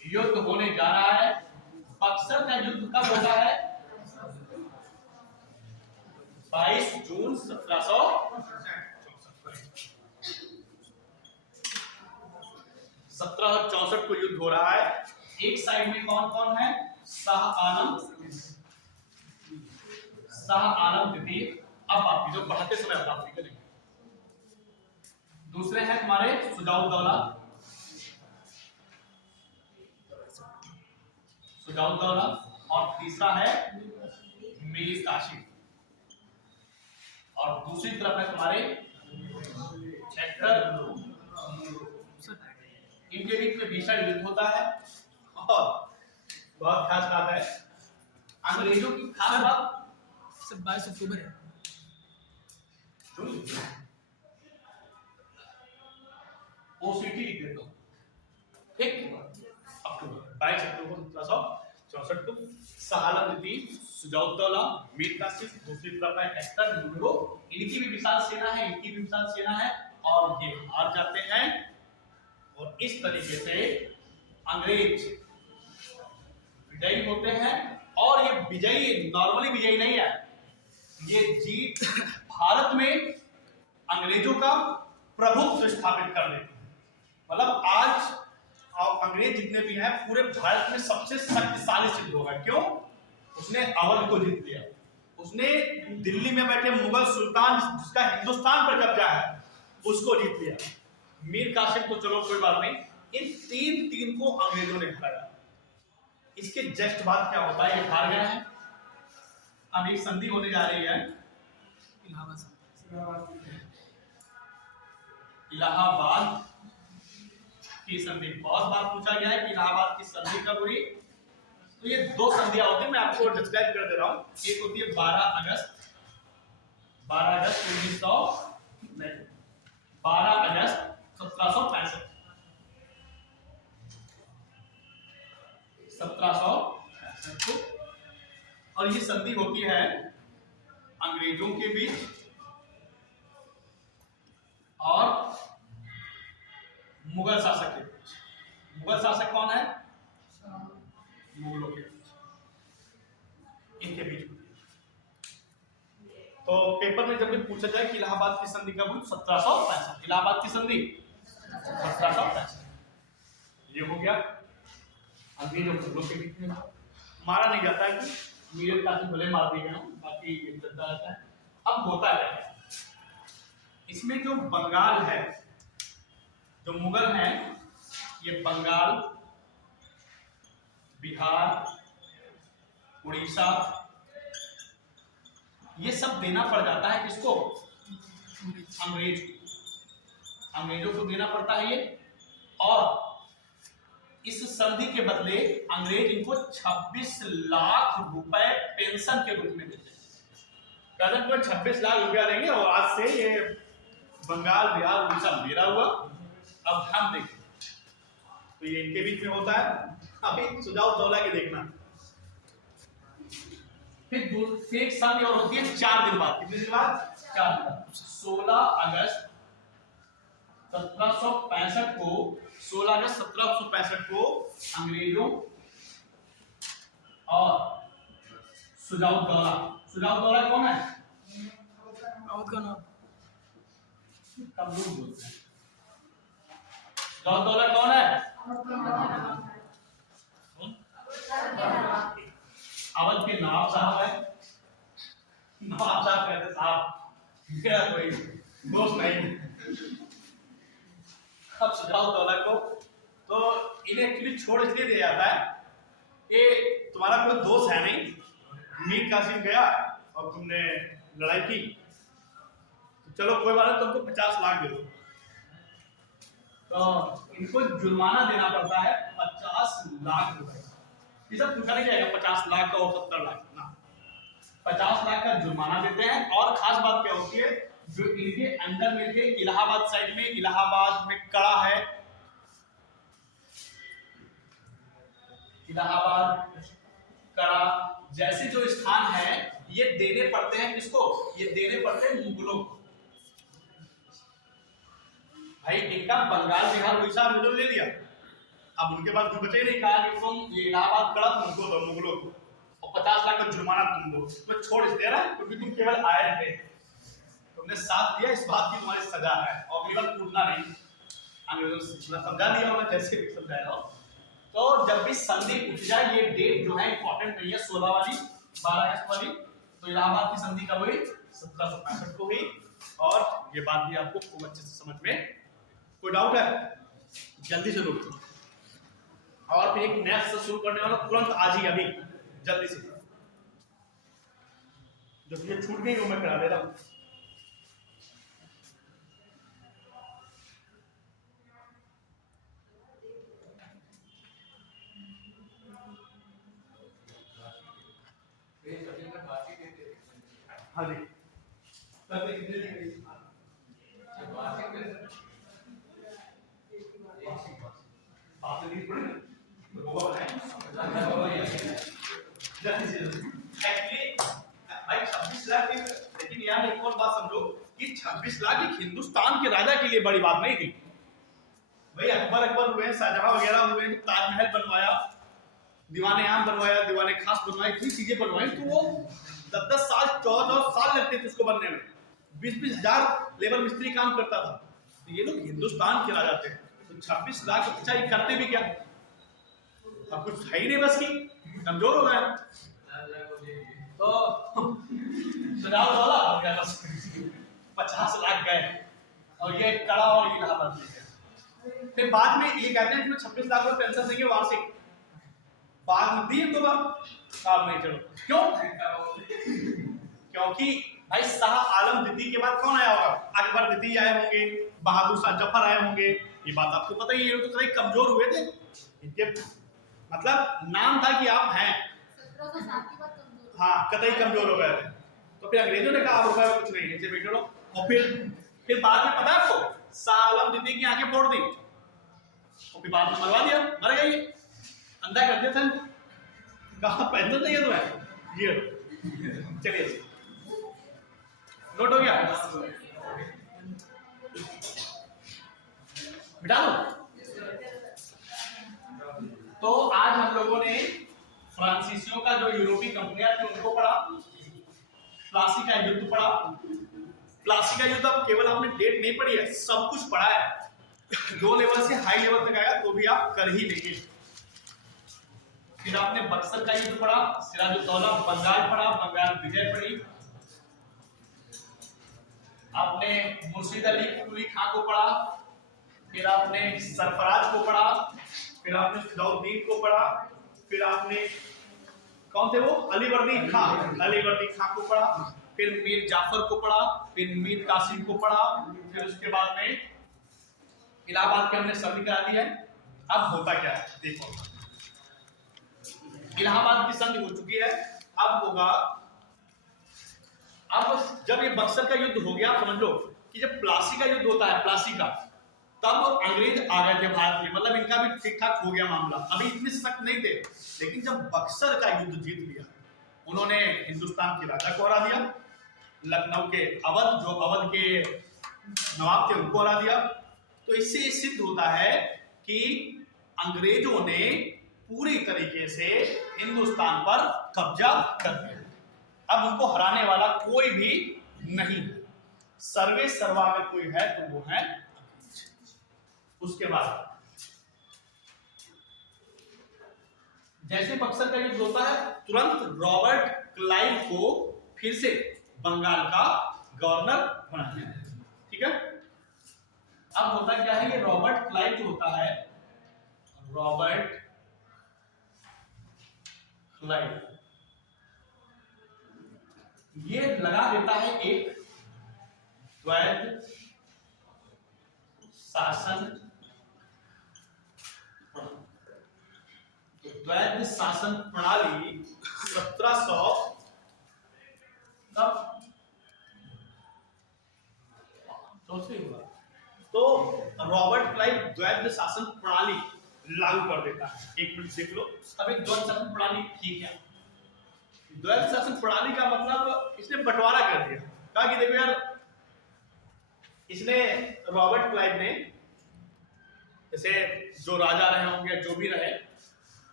युद्ध होने जा रहा है। बक्सर का युद्ध कब होता है? 22 जून 1764 को युद्ध हो रहा है। एक साइड में कौन कौन है? शाह आलम द्वितीय। अब बात जो पढ़ाते समय बात करेंगे। दूसरे हैं हमारे सुजाउद्दौला, और तीसरा है मीर कासिम। और दूसरी तरफ है तुम्हारे छक्कर। इनके बीच में भीषण युद्ध होता है। और बहुत खास बात है, अंग्रेजों की खास बात, 22 अक्टूबर है। ओसीटी लिख देता हूं, ठीक, अक्टूबर 22 अक्टूबर 1764 को शाह आलम द्वितीय, सुजाउद्दौला, मीर कासिम, दूसरी तरफ है हेक्टर मुनरो। इनकी भी विशाल सेना है, इनकी भी विशाल सेना है, और ये हार जाते हैं। और इस तरीके से अंग्रेज विजयी होते हैं, और ये विजयी नॉर्मली विजयी नहीं है, ये जीत भारत में अंग्रेजों का प्रभुत्व स्थापित कर देते हैं। मतलब आज अंग्रेज जितने भी हैं पूरे भारत में सबसे शक्तिशाली सिद्ध होगा। क्यों? उसने अवध को जीत लिया, उसने दिल्ली में बैठे मुगल सुल्तान जिसका हिंदुस्तान पर कब्जा है उसको जीत लिया। मीर कासिम तो चलो कोई बात नहीं, इन तीन को अंग्रेजों ने हराया। इसके जस्ट बाद क्या होता है, ये हार गए हैं, अब एक संधि होने जा रही है इलाहाबाद की संधि। बहुत बार पूछा गया है कि इलाहाबाद की संधि कब हुई। तो ये दो संधियां होती है, मैं आपको डिस्क्राइब कर दे रहा हूं। एक होती है 12 अगस्त 1765 1765 और ये संधि होती है अंग्रेजों के बीच और मुगल शासक के बीच। मुगल शासक कौन है? मुगलों के बीच, इनके बीच। तो पेपर में जब भी पूछा जाए कि इलाहाबाद की संधि कब हुई, 1765। इलाहाबाद की संधि 1765, ये हो गया। अंग्रेजों मुगलों के बीच में मारा नहीं जाता है कि मीर कासिम भले मार दिए गए, बाकी ये चलता रहता है। अब होता क्या है इसमें, जो बंगाल है, जो मुगल हैं, ये बंगाल, बिहार, उड़ीसा, ये सब देना पड़ जाता है किसको? अंग्रेज को। अंग्रेजों को देना पड़ता है ये, और इस संधि के बदले अंग्रेज इनको 26 लाख रुपए पेंशन के रूप में देते हैं। कहते हैं 26 लाख रुपया देंगे और आज से ये बंगाल, बिहार, उड़ीसा मेरा हुआ, अब हम देखें। तो ये इनके बीच में होता है। अभी सुजाउद्दौला दौला के देखना, फिर एक संधि और होती है 4 दिन बाद। कितने दिन बाद? 4 दिन बाद। 16 अगस्त 1765 को 16 अगस्त 1765 को अंग्रेजों और सुजाउद्दौला। सुजाउद्दौला कौन है? अवध का नाम कब लोग बोलते हैं। सुजाउद्दौला कौन है? अवध के नवाब साहब है। नवाब साहब कहते साहब मेरा कोई दोस्त नहीं। अब सुजाउद्दौला को तो इन्हें एक्चुअली छोड़ इसलिए दिया जाता है कि तुम्हारा कोई दोस्त है नहीं, मीर कासिम गया और तुमने लड़ाई की, तो चलो कोई बात नहीं, तुमको 50 लाख दे दो। तो इनको जुर्माना देना पड़ता है 50 लाख रुपए। ये सब पूछा नहीं जाएगा 50 लाख का और 70 लाख ना, 50 लाख का जुर्माना देते हैं। और खास बात क्या होती है, जो इनके अंडर में थे, इलाहाबाद साइड में, इलाहाबाद में कड़ा है, इलाहाबाद, कड़ा जैसे जो स्थान है ये देने पड़ते हैं किसको? ये देने पड़ते हैं मुगलों को। भाई इनका बंगाल, बिहार, उड़ीसा मुगलों ले लिया, अब उनके पास कुछ बचा ही नहीं। कहा कि तुम ये इलाहाबाद कड़ा तुमको दो, मुगलों को, और 50 लाख का जुर्माना तुम दो। तो छोड़ दे रहा है क्योंकि तुम केवल आए थे, तुमने साथ दिया, इस बात की तुम्हारी सजा है, और अगली बार कूदना नहीं। अंग्रेजों ने समझा दिया होगा, जैसे भी समझाया हो। तो जब भी संधि उठ जाए, ये डेट जो है इंपॉर्टेंट नहीं है, 16 वाली, 12 अगस्त वाली। तो इलाहाबाद की संधि कब हुई? 1765 को हुई। और ये बात भी आपको खूब अच्छे से समझ में, कोई डाउट है? जल्दी से रोक। और फिर एक नया सेशन शुरू करने वाला तुरंत आज ही, अभी जल्दी से, जो ये छूट गई वो मैं करा दे रहा हूं। हाँ जी, कितने दिन भाई 26 लाख। लेकिन यार एक और बात समझो कि 26 लाख एक हिंदुस्तान के राजा के लिए बड़ी बात नहीं थी। भाई अकबर हुए, शाहजहां वगैरह हुए, ताजमहल बनवाया, दीवाने आम बनवाया, दीवाने खास बनवाए, इतनी चीजें बनवाई, तो वो 10-10 साल 14 साल लगते थे उसको बनने में, 20-20 हजार लेबर मिस्त्री काम करता था। तो ये लोग हिंदुस्तान के राजा थे, तो 26 लाख अच्छा ये करते भी क्या, अब कुछ है ही नहीं, बस की कमजोर हो गया तो चुनाव वाला हो गया, बस 50 लाख गए और ये कड़ा और इलाहाबाद। फिर बाद में ये कहते हैं 26 लाख रुपए पेंशन देंगे वार्षिक, बाद में दिए तो साहब नहीं, चलो क्यों, क्योंकि भाई शाह आलम द्वितीय के बाद कौन आया होगा, अकबर द्वितीय आए होंगे, बहादुर शाह जफर आए होंगे, ये बात आपको पता ही है, तो कहीं कमजोर हुए थे, इनके मतलब नाम था कि आप हैं, 1707 की बात कमजोर, हाँ कतई कमजोर हो गए थे। तो फिर अंग्रेजों ने कहा आप रुपए कुछ नहीं, नीचे बैठे रहो, और फिर बाद में पता आपको शाह आलम द्वितीय की आंखें फोड़ दी, और फिर बाद में मरवा दिया, मर गई, अंधा कर दिया था, कहा पेंशन चाहिए तुम्हें, ये चलिए नोट हो गया, बिठा लो। तो आज हम लोगों ने फ्रांसीसियों का जो यूरोपीय कंपनियां थी उनको पढ़ा, प्लासी का युद्ध पढ़ा, प्लासी का युद्ध अब केवल आपने डेट नहीं पढ़ी है, सब कुछ पढ़ा है, लो लेवल से हाई लेवल तक आया तो भी आप कर ही लेंगे। फिर आपने बक्सर का युद्ध पढ़ा, सिराजुद्दौला बंगाल पढ़ा, बंगाल विजय पढ़ी, आपने मुर्शिद अली कुली खां को पढ़ा, फिर आपने सरफराज को पढ़ा, फिर आपने फिदाउद्दीन को पढ़ा, फिर आपने कौन थे वो, अलीवर्दी खां को पढ़ा, फिर मीर जाफर को पढ़ा, फिर मीर कासिम को पढ़ा, फिर उसके बाद में इलाहाबाद के हमने सभी करा दिया है। अब होता क्या है देखो, इलाहाबाद की संधि हो चुकी है, अब होगा, अब जब ये बक्सर का युद्ध हो गया, समझ लो कि जब प्लासी का युद्ध होता है, प्लासी का, तब अंग्रेज आ गए थे भारत में, मतलब इनका भी ठीक ठाक हो गया मामला, अभी इतने सख्त नहीं थे, लेकिन जब बक्सर का युद्ध जीत लिया, उन्होंने हिंदुस्तान के राजा को हरा दिया, लखनऊ के अवध, जो अवध के नवाब थे उनको हरा दिया, तो इससे ये सिद्ध होता है कि अंग्रेजों ने पूरी तरीके से हिंदुस्तान पर कब्जा कर लिया, अब उनको हराने वाला कोई भी नहीं, सर्वे सर्वा अगर कोई है तो वो है। उसके बाद जैसे बक्सर का युद्ध होता है, तुरंत रॉबर्ट क्लाइव को फिर से बंगाल का गवर्नर बना दिया, ठीक है। अब होता क्या है, ये रॉबर्ट क्लाइव जो होता है, रॉबर्ट क्लाइव ये लगा देता है एक द्वैध शासन, द्वैध शासन प्रणाली 1700 तो रॉबर्ट क्लाइव द्वैध शासन प्रणाली लागू कर देता है। एक मिनट देख लो, अब एक द्वैध शासन प्रणाली थी क्या? द्वैध शासन प्रणाली का मतलब इसने बंटवारा कर दिया, कहा कि देखो यार, इसने रॉबर्ट क्लाइव ने जैसे जो राजा रहे होंगे, जो भी रहे,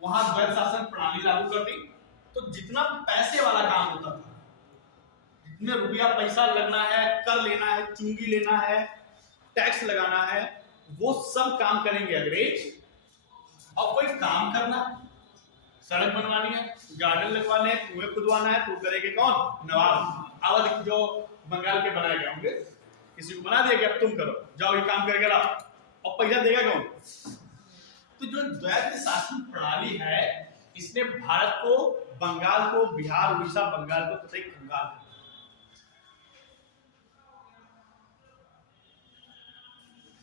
वहां द्वैध शासन प्रणाली लागू कर दी, तो जितना पैसे वाला काम होता था, जितने रुपया पैसा लगना है, कर लेना है, चुंगी लेना है, टैक्स लगाना है, वो सब काम करेंगे अंग्रेज। और कोई काम करना, सड़क बनवानी है, गार्डन लगवाने हैं, कुएं खुदवाना है, तो करेंगे कौन? नवाब। अवध जो बंगाल के बनाए गए होंगे, किसी को बना दिया कि अब तुम करो, जाओ ये काम करके लाओ, और पैसा देगा कौन? तो जो द्वैध शासन प्रणाली है, इसने भारत को, बंगाल को, बिहार, उड़ीसा, बंगाल को तथा कंगाल को,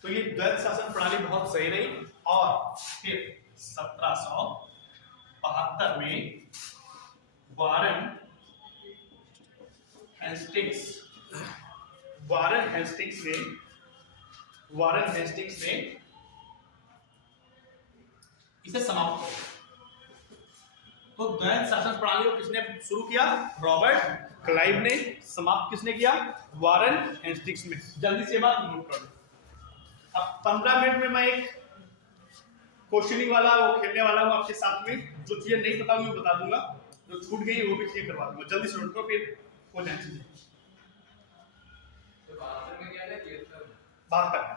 तो ये द्वैध शासन प्रणाली बहुत सही रही। और फिर 1772 में वारन हेस्टिंग्स ने इसे समाप्त किया। तो द्वैध शासन प्रणाली को किसने शुरू किया? रॉबर्ट क्लाइव ने। समाप्त किसने किया? वारन हेस्टिंग्स ने। जल्दी से बात नोट कर लो। अब 15 मिनट में मैं एक क्वेश्चनिंग वाला वो खेलने वाला हूँ आपके साथ में। जो चीजें नहीं पता होंगी बता दूंगा, जो छूट गई वो भी चीजें करवा दूंगा। जल्दी से उठो, फिर हो जाए चीजें। बात करना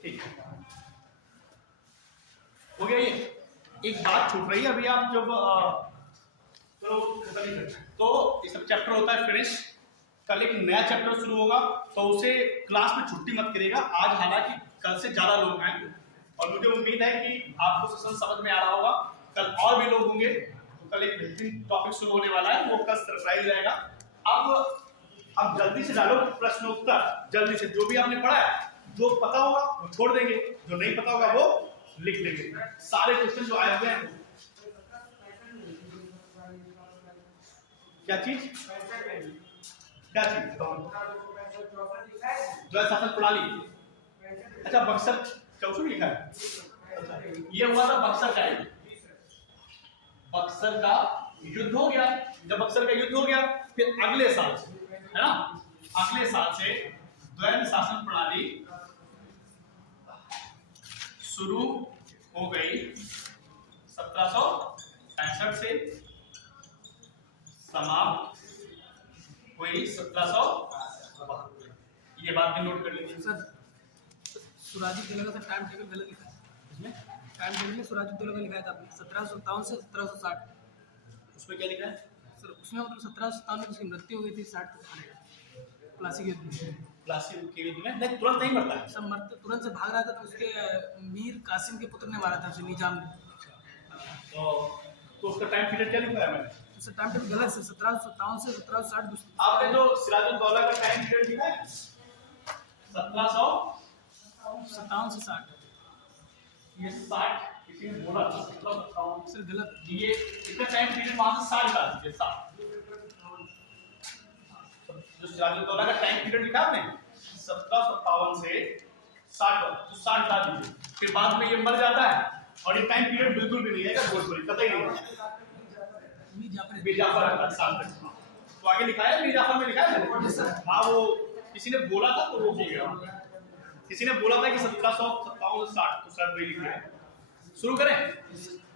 ठीक है। हो गया ये। एक बात छूट रही है अभी, आप जब चलो खत्म नहीं करते तो ये सब चैप्टर होता है फिनिश। कल एक नया चैप्टर शुरू होगा, तो उसे क्लास में छुट्टी मत करिएगा। आज हालांकि कल से ज्यादा लोग आएंगे और मुझे उम्मीद है कि आपको सेशन समझ में आ रहा होगा। कल और भी लोग होंगे, तो कल एक बेहतरीन टॉपिक शुरू होने वाला है, वो कल सरप्राइज रहेगा। अब जल्दी से डालो प्रश्नोत्तर, जल्दी से। जो भी आपने पढ़ा है, जो पता होगा वो छोड़ देंगे, जो नहीं पता होगा वो लिख लेंगे। सारे क्वेश्चन जो आए हुए हैं। क्या चीज क्या चीज जो है शासन प्रणाली। अच्छा, बक्सर 64 लिखा है। ये हुआ था बक्सर का युद्ध। बक्सर का युद्ध हो गया। जब बक्सर का युद्ध हो गया, फिर अगले साल से, है ना, अगले साल से द्वैध शासन प्रणाली शुरू हो गई। 1765 से समाप्त हुई 1772। ये बात भी नोट कर लीजिए। सर सुराजी का टाइम टेबल गलत लिखा है। टाइम टेबल में सुराजी का लिखा था आपने 1757 से 1760। उसमें क्या लिखा है सर? उसमें मतलब 1757 में उसकी मृत्यु हुई थी 60 प्लासी युद्ध में। प्लासी के युद्ध में? नहीं, तुरंत नहीं मरता है। सब मरते तुरंत से भाग रहा था, तो उसके मीर कासिम के पुत्र ने मारा था उसे, निजाम ने। तो उसका टाइम पीरियड क्या लिखा है मैंने? उससे टाइम टेबल गलत है। 1757 से 1760। आपने जो सिराजुद्दौला का टाइम पीरियड लिखा है 1757 से 60। ये 60 किसी ने बोला था, 1757 सर गलत। ये इसका टाइम पीरियड वहां से 60 डाल दीजिए। 60 जो सिराजुद्दौला का टाइम पीरियड लिखा आपने 1757 से 60, तो 60 डाल दीजिए। फिर बाद में ये मर जाता है और ये टाइम पीरियड बिल्कुल भी नहीं है, भोजपुरी कतई नहीं है। मीर जाफर तो आगे लिखा है, मीर जाफर में लिखा है। हाँ, वो किसी ने बोला था तो वो हो गया। किसी ने बोला था कि 1757 से 60, तो शायद वही लिख रहे हैं। शुरू करें।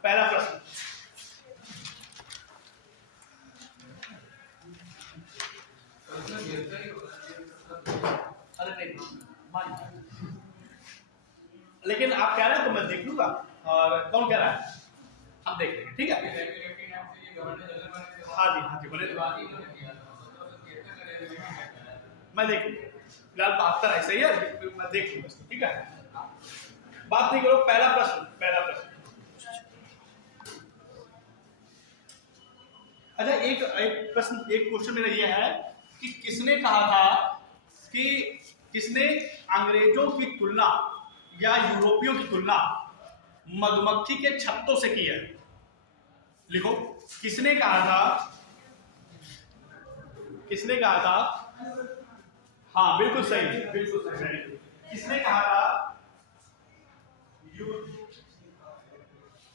पहला प्रश्न, अरे नहीं मान, लेकिन आप कह रहे हैं तो मैं देख लूंगा। और कौन कह रहा है आप देख लेंगे, ठीक है। हाँ जी बोले, मैं देख लूंगा। फिलहाल 72 है, सही है, मैं देख लूंगा इसको, ठीक है। बात नहीं करो। पहला प्रश्न। अच्छा, एक प्रश्न, एक क्वेश्चन मेरा ये है कि किसने कहा था कि किसने अंग्रेजों की तुलना या यूरोपियों की तुलना मधुमक्खी के छत्तों से की है? लिखो, किसने कहा था? हाँ, बिल्कुल सही। किसने कहा था?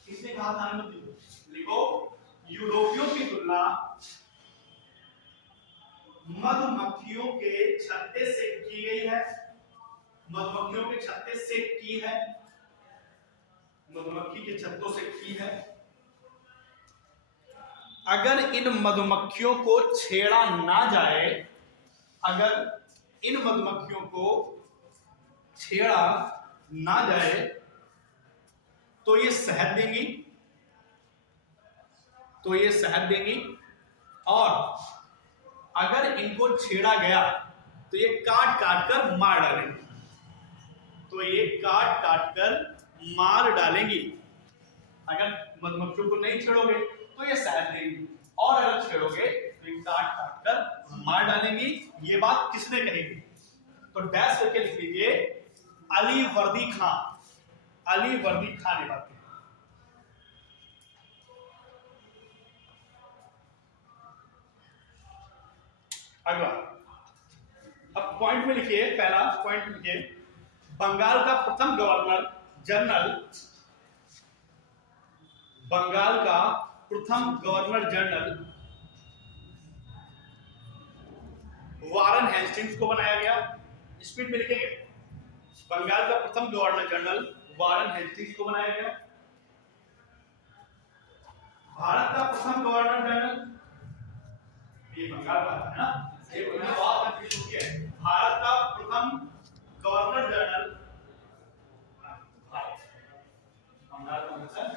किसने कहा था? लिखो, यूरोपियों की तुलना मधुमक्खियों के छत्ते से की गई है। मधुमक्खियों के छत्ते से की है। मधुमक्खी के छत्तों से की है। अगर इन मधुमक्खियों को छेड़ा ना जाए, अगर इन मधुमक्खियों को छेड़ा ना जाए तो ये शहद देंगी, और अगर इनको छेड़ा गया तो ये काट कर मार डालेंगी। अगर मधुमक्खियों को नहीं छेड़ोगे तो ये शहद देंगी, और अगर छेड़ोगे तो ये काट कर मार डालेंगी। ये बात किसने कही थी? तो डैश करके लिख लीजिए, अली वर्दी खान। अली वर्दी खान इबादती। अगला, अब पॉइंट में लिखिए, पहला पॉइंट लिखिए, बंगाल का प्रथम गवर्नर जनरल, बंगाल का प्रथम गवर्नर जनरल वारन हेस्टिंग्स को बनाया गया। स्पीड में लिखेंगे, बंगाल का प्रथम गवर्नर जनरल वारन हेस्टिंग्स को बनाया गया। भारत का प्रथम गवर्नर जनरल, ये बंगाल का है ना, ये बहुत कंफ्यूज किया है। भारत का प्रथम गवर्नर जनरल, बंगाल का मतलब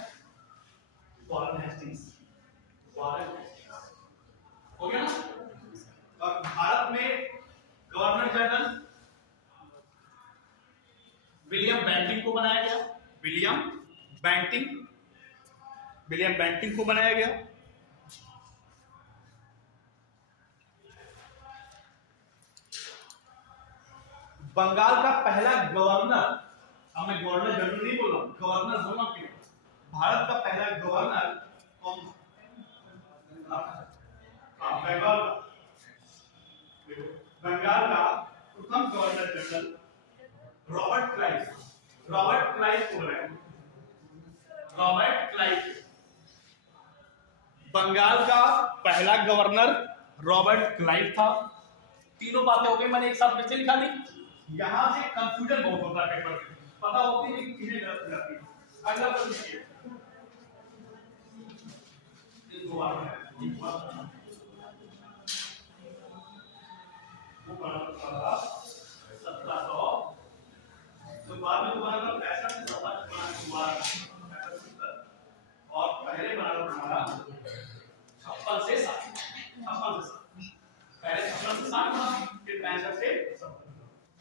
वारन हेस्टिंग्स, वारन हेस्टिंग्स हो गया ना। और भारत में गवर्नर जनरल विलियम बेंटिंग को बनाया गया, विलियम बेंटिंग को बनाया गया। बंगाल का पहला गवर्नर, अब मैं गवर्नर जनरल नहीं बोल रहा हूं, गवर्नर बोल रहा हूं। भारत का पहला गवर्नर कौन था? बंगाल, बंगाल का प्रथम गवर्नर जनरल रॉबर्ट क्लाइव को बनाया। रॉबर्ट क्लाइव, बंगाल का पहला गवर्नर रॉबर्ट क्लाइव था। तीनों बातें हो गई, मैंने एक साथ में से लिखा दी। यहां से कंफ्यूजन बहुत होता है पेपर में, पता होती है कि चीजें गलत हो जाती है। अगला प्रश्न देखिए, तो बाद में तुम्हारा 65 से 67 और पहले बना लो तुम्हारा 56 से 60, 56 से 60, पहले 56 से 60 बना, फिर 65 से 70।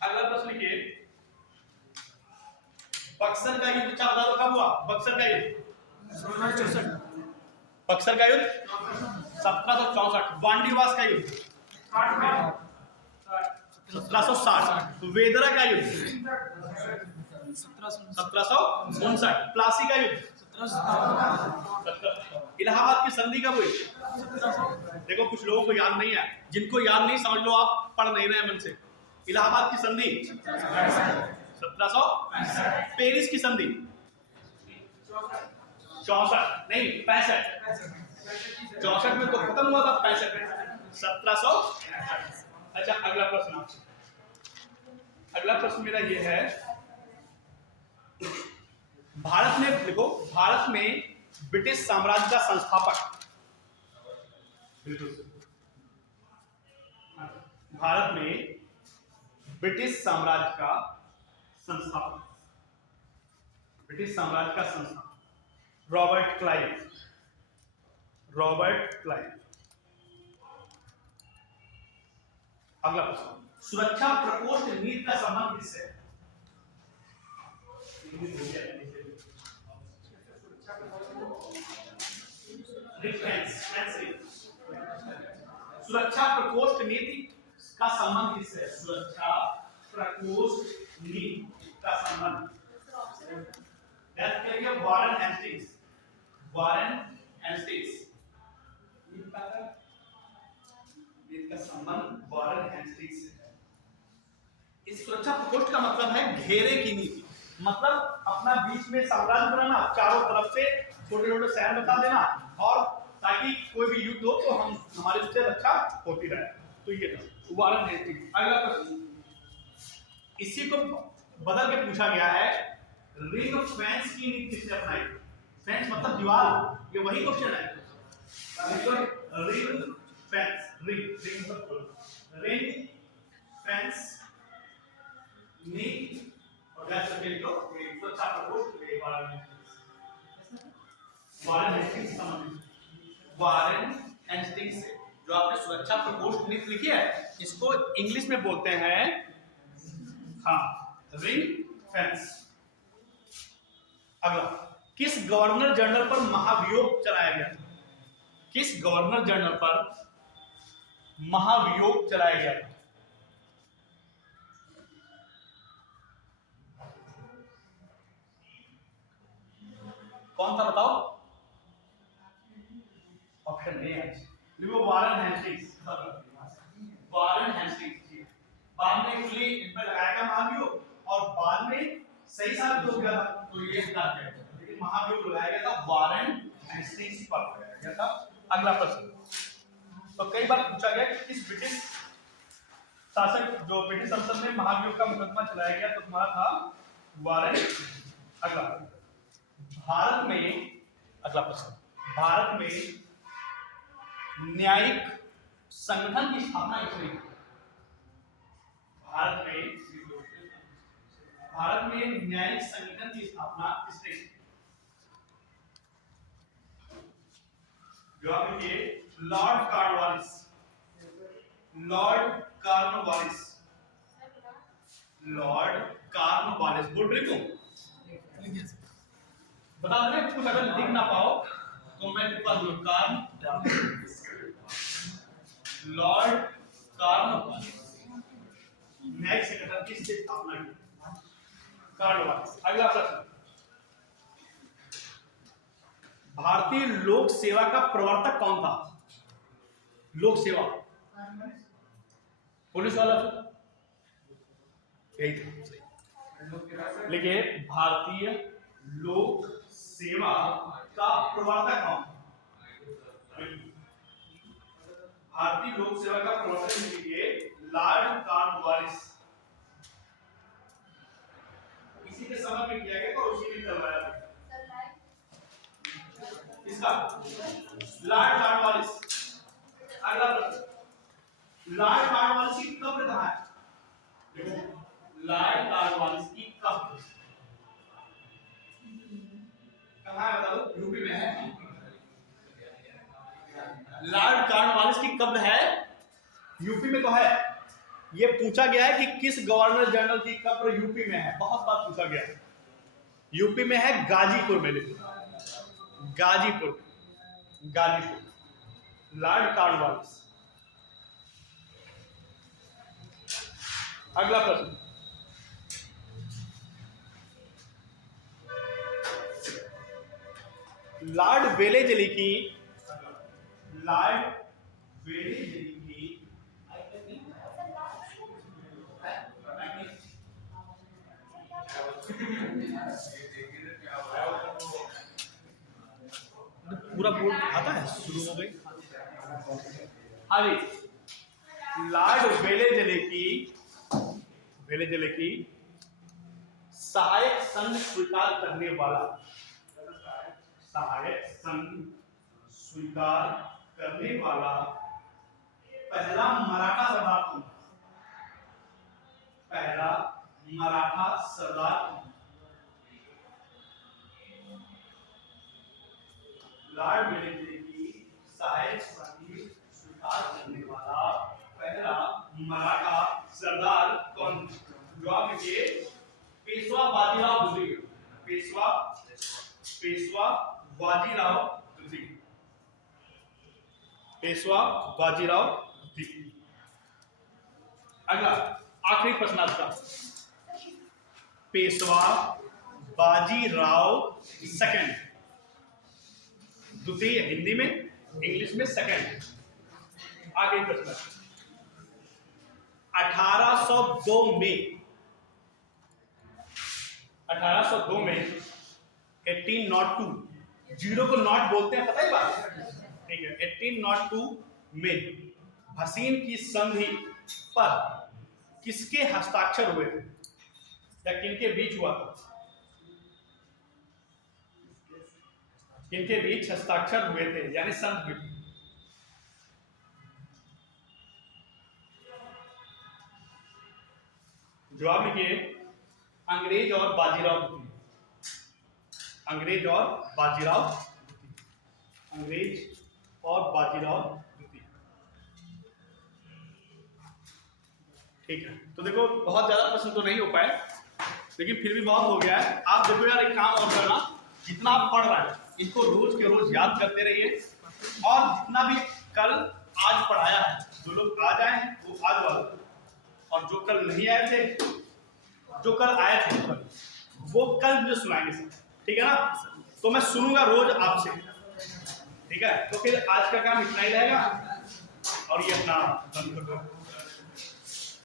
अगला प्रश्न लिखिए, बक्सर का युद्ध क्या बता दो कब हुआ? बक्सर का युद्ध 1664, बक्सर का युद्ध 1764। वांडीवास का युद्ध 1760। वेदरा का युद्ध 1759। प्लासी का युद्ध 1757, इलाहाबाद की संधि कब हुई? देखो कुछ लोगों को याद नहीं है, जिनको याद नहीं समझ लो आप पढ़ नहीं रहे मन से। इलाहाबाद की संधि 1700। पेरिस की संधि 64 नहीं 65, 64 में तो खत्म हुआ था, 65 1700। अच्छा, अगला प्रश्न आपसे, अगला प्रश्न मेरा ये है, भारत में देखो, भारत में ब्रिटिश साम्राज्य का संस्थापक, भारत में ब्रिटिश साम्राज्य का संस्थापक, ब्रिटिश साम्राज्य का संस्थापक रॉबर्ट क्लाइव, रॉबर्ट क्लाइव। अगला प्रश्न, सुरक्षा प्रकोष्ठ नीति का संबंध किससे है? सुरक्षा प्रकोष्ठ नीति का संबंध किससे है? सुरक्षा प्रकोष्ठ नीति का संबंध वारन हेस्टिंग्स, वारन हेस्टिंग्स का संबंध वारन हेस्टिंग्स से है। इस सुरक्षा प्रकोष्ठ का मतलब है घेरे की नीति, मतलब अपना बीच में साम्राज्य बनाना, चारों तरफ से छोटे छोटे शहर बता देना, और ताकि कोई भी युद्ध हो तो हम हमारी उससे रक्षा होती रहे। तो ये था वारन हेस्टिंग्स। अगला प्रश्न, इसी को बदल के पूछा गया है, रिंग फेंस की नीति किसने अपनाई? फेंस मतलब दीवार, ये वही क्वेश्चन है। रिंग फेंस, रिंग फेंस नीति, और सुरक्षा प्रकोष्ठ वारन हेस्टिंग्स संबंधित, वारन हेस्टिंग्स से जो आपने सुरक्षा प्रकोष्ठ नीति लिखी है, इसको इंग्लिश में बोलते हैं रिंग फेंस। अगला, किस गवर्नर जनरल पर महाभियोग चलाया गया? किस गवर्नर जनरल पर महाभियोग चलाया गया? कौन था बताओ? ऑप्शन ए है, देखो वारेन हेस्टिंग्स। वारेन हेस्टिंग्स बाद में एक्चुअली इन पर लगाया गया महाभियोग और बाद में सही साबित हो गया था, तो ये गलत है, लेकिन महाभियोग लगाया गया था वारेन हेस्टिंग्स पर लगाया गया था। अगला प्रश्न, तो कई बार पूछा गया कि किस ब्रिटिश शासक जो ब्रिटिश संसद में महाभियोग का मुकदमा चलाया गया, तो तुम्हारा था वारेन। अगला भारत में, अगला प्रश्न, भारत में न्यायिक संगठन की स्थापना किसने की? भारत में न्यायिक संगठन की स्थापना किसने की? जवाब दीजिए, Lord Cornwallis. Lord Cornwallis, Lord Cornwallis. बोल रही तुम? बता दे, कुछ अगर लिख ना पाओ तो मैं लिखवा दूंगा। लॉर्ड कॉर्नवालिस न्यायिक संगठन की स्थापना की, कॉर्नवालिस। अगला प्रश्न, भारतीय लोक सेवा का प्रवर्तक कौन था? लोक सेवा, पुलिस वाला यही था। लिखिए, भारतीय लोक सेवा का प्रवर्तक कौन? भारतीय लोक सेवा का प्रवर्तक लिखिए, लॉर्ड कॉर्नवालिस। इसी के समय में किया गया तो उसी ने करवाया था इसका, लॉर्ड कॉर्नवालिस। अगला प्रश्न, लॉर्ड कॉर्नवालिस की कब्र कहाँ है? देखो, लॉर्ड कॉर्नवालिस की कब्र कहाँ है बताओ? यूपी में है। लॉर्ड कॉर्नवालिस की कब्र है यूपी में, तो है। ये पूछा गया है कि किस गवर्नर जनरल की कब्र यूपी में है, बहुत बार पूछा गया है। यूपी में है गाजीपुर में, लिखो गाजीपुर, गाजीपुर, लॉर्ड कॉर्नवालिस। अगला प्रश्न, लॉर्ड वेलेजली की, लॉर्ड वेलेजली की पूरा बोर्ड आता है, शुरू हो गई। हाँ जी, लॉर्ड वेलेजले की सहायक संघ स्वीकार करने वाला, सहायक संघ स्वीकार करने वाला पहला मराठा सरदार कौन? पहला मराठा सरदार कौन? लॉर्ड वेलेजले की सहायक संघ स्वीकार करने वाला पहला मराठा सरदार कौन? जवाब दीजिए, पेशवा बाजीराव द्वितीय। पेशवा बाजीराव द्वितीय, पेशवा बाजीराव द्वितीय। अगला आखिरी प्रश्न आज का, पेशवा बाजीराव सेकंड, द्वितीय हिंदी में, इंग्लिश में सेकंड। आगे प्रश्न, 1802 में 1802 जीरो को नॉट बोलते हैं, पता ही बात, ठीक है। 1802 में भसीन की संधि पर किसके हस्ताक्षर हुए थे या किनके बीच हुआ था? किनके बीच हस्ताक्षर हुए थे यानी संधि हुई थी? जवाब लिखिए, अंग्रेज और बाजीराव द्वितीय। अंग्रेज और बाजीराव द्वितीय, अंग्रेज और बाजीराव द्वितीय। ठीक है, तो देखो बहुत ज्यादा प्रश्न तो नहीं हो पाए, लेकिन फिर भी बहुत हो गया है। आप देखो यार, एक काम और करना, जितना आप पढ़ रहे हैं इनको रोज के रोज याद करते रहिए, और जितना भी कल आज पढ़ाया है, जो लोग आज आए हैं वो आज वाले, और जो कल नहीं आए थे, जो कल आए थे वो कल मुझे सुनाएंगे सब, ठीक है ना? तो मैं सुनूंगा रोज आपसे, ठीक है। तो फिर आज का काम इतना ही रहेगा और ये अपना बंद कर दो।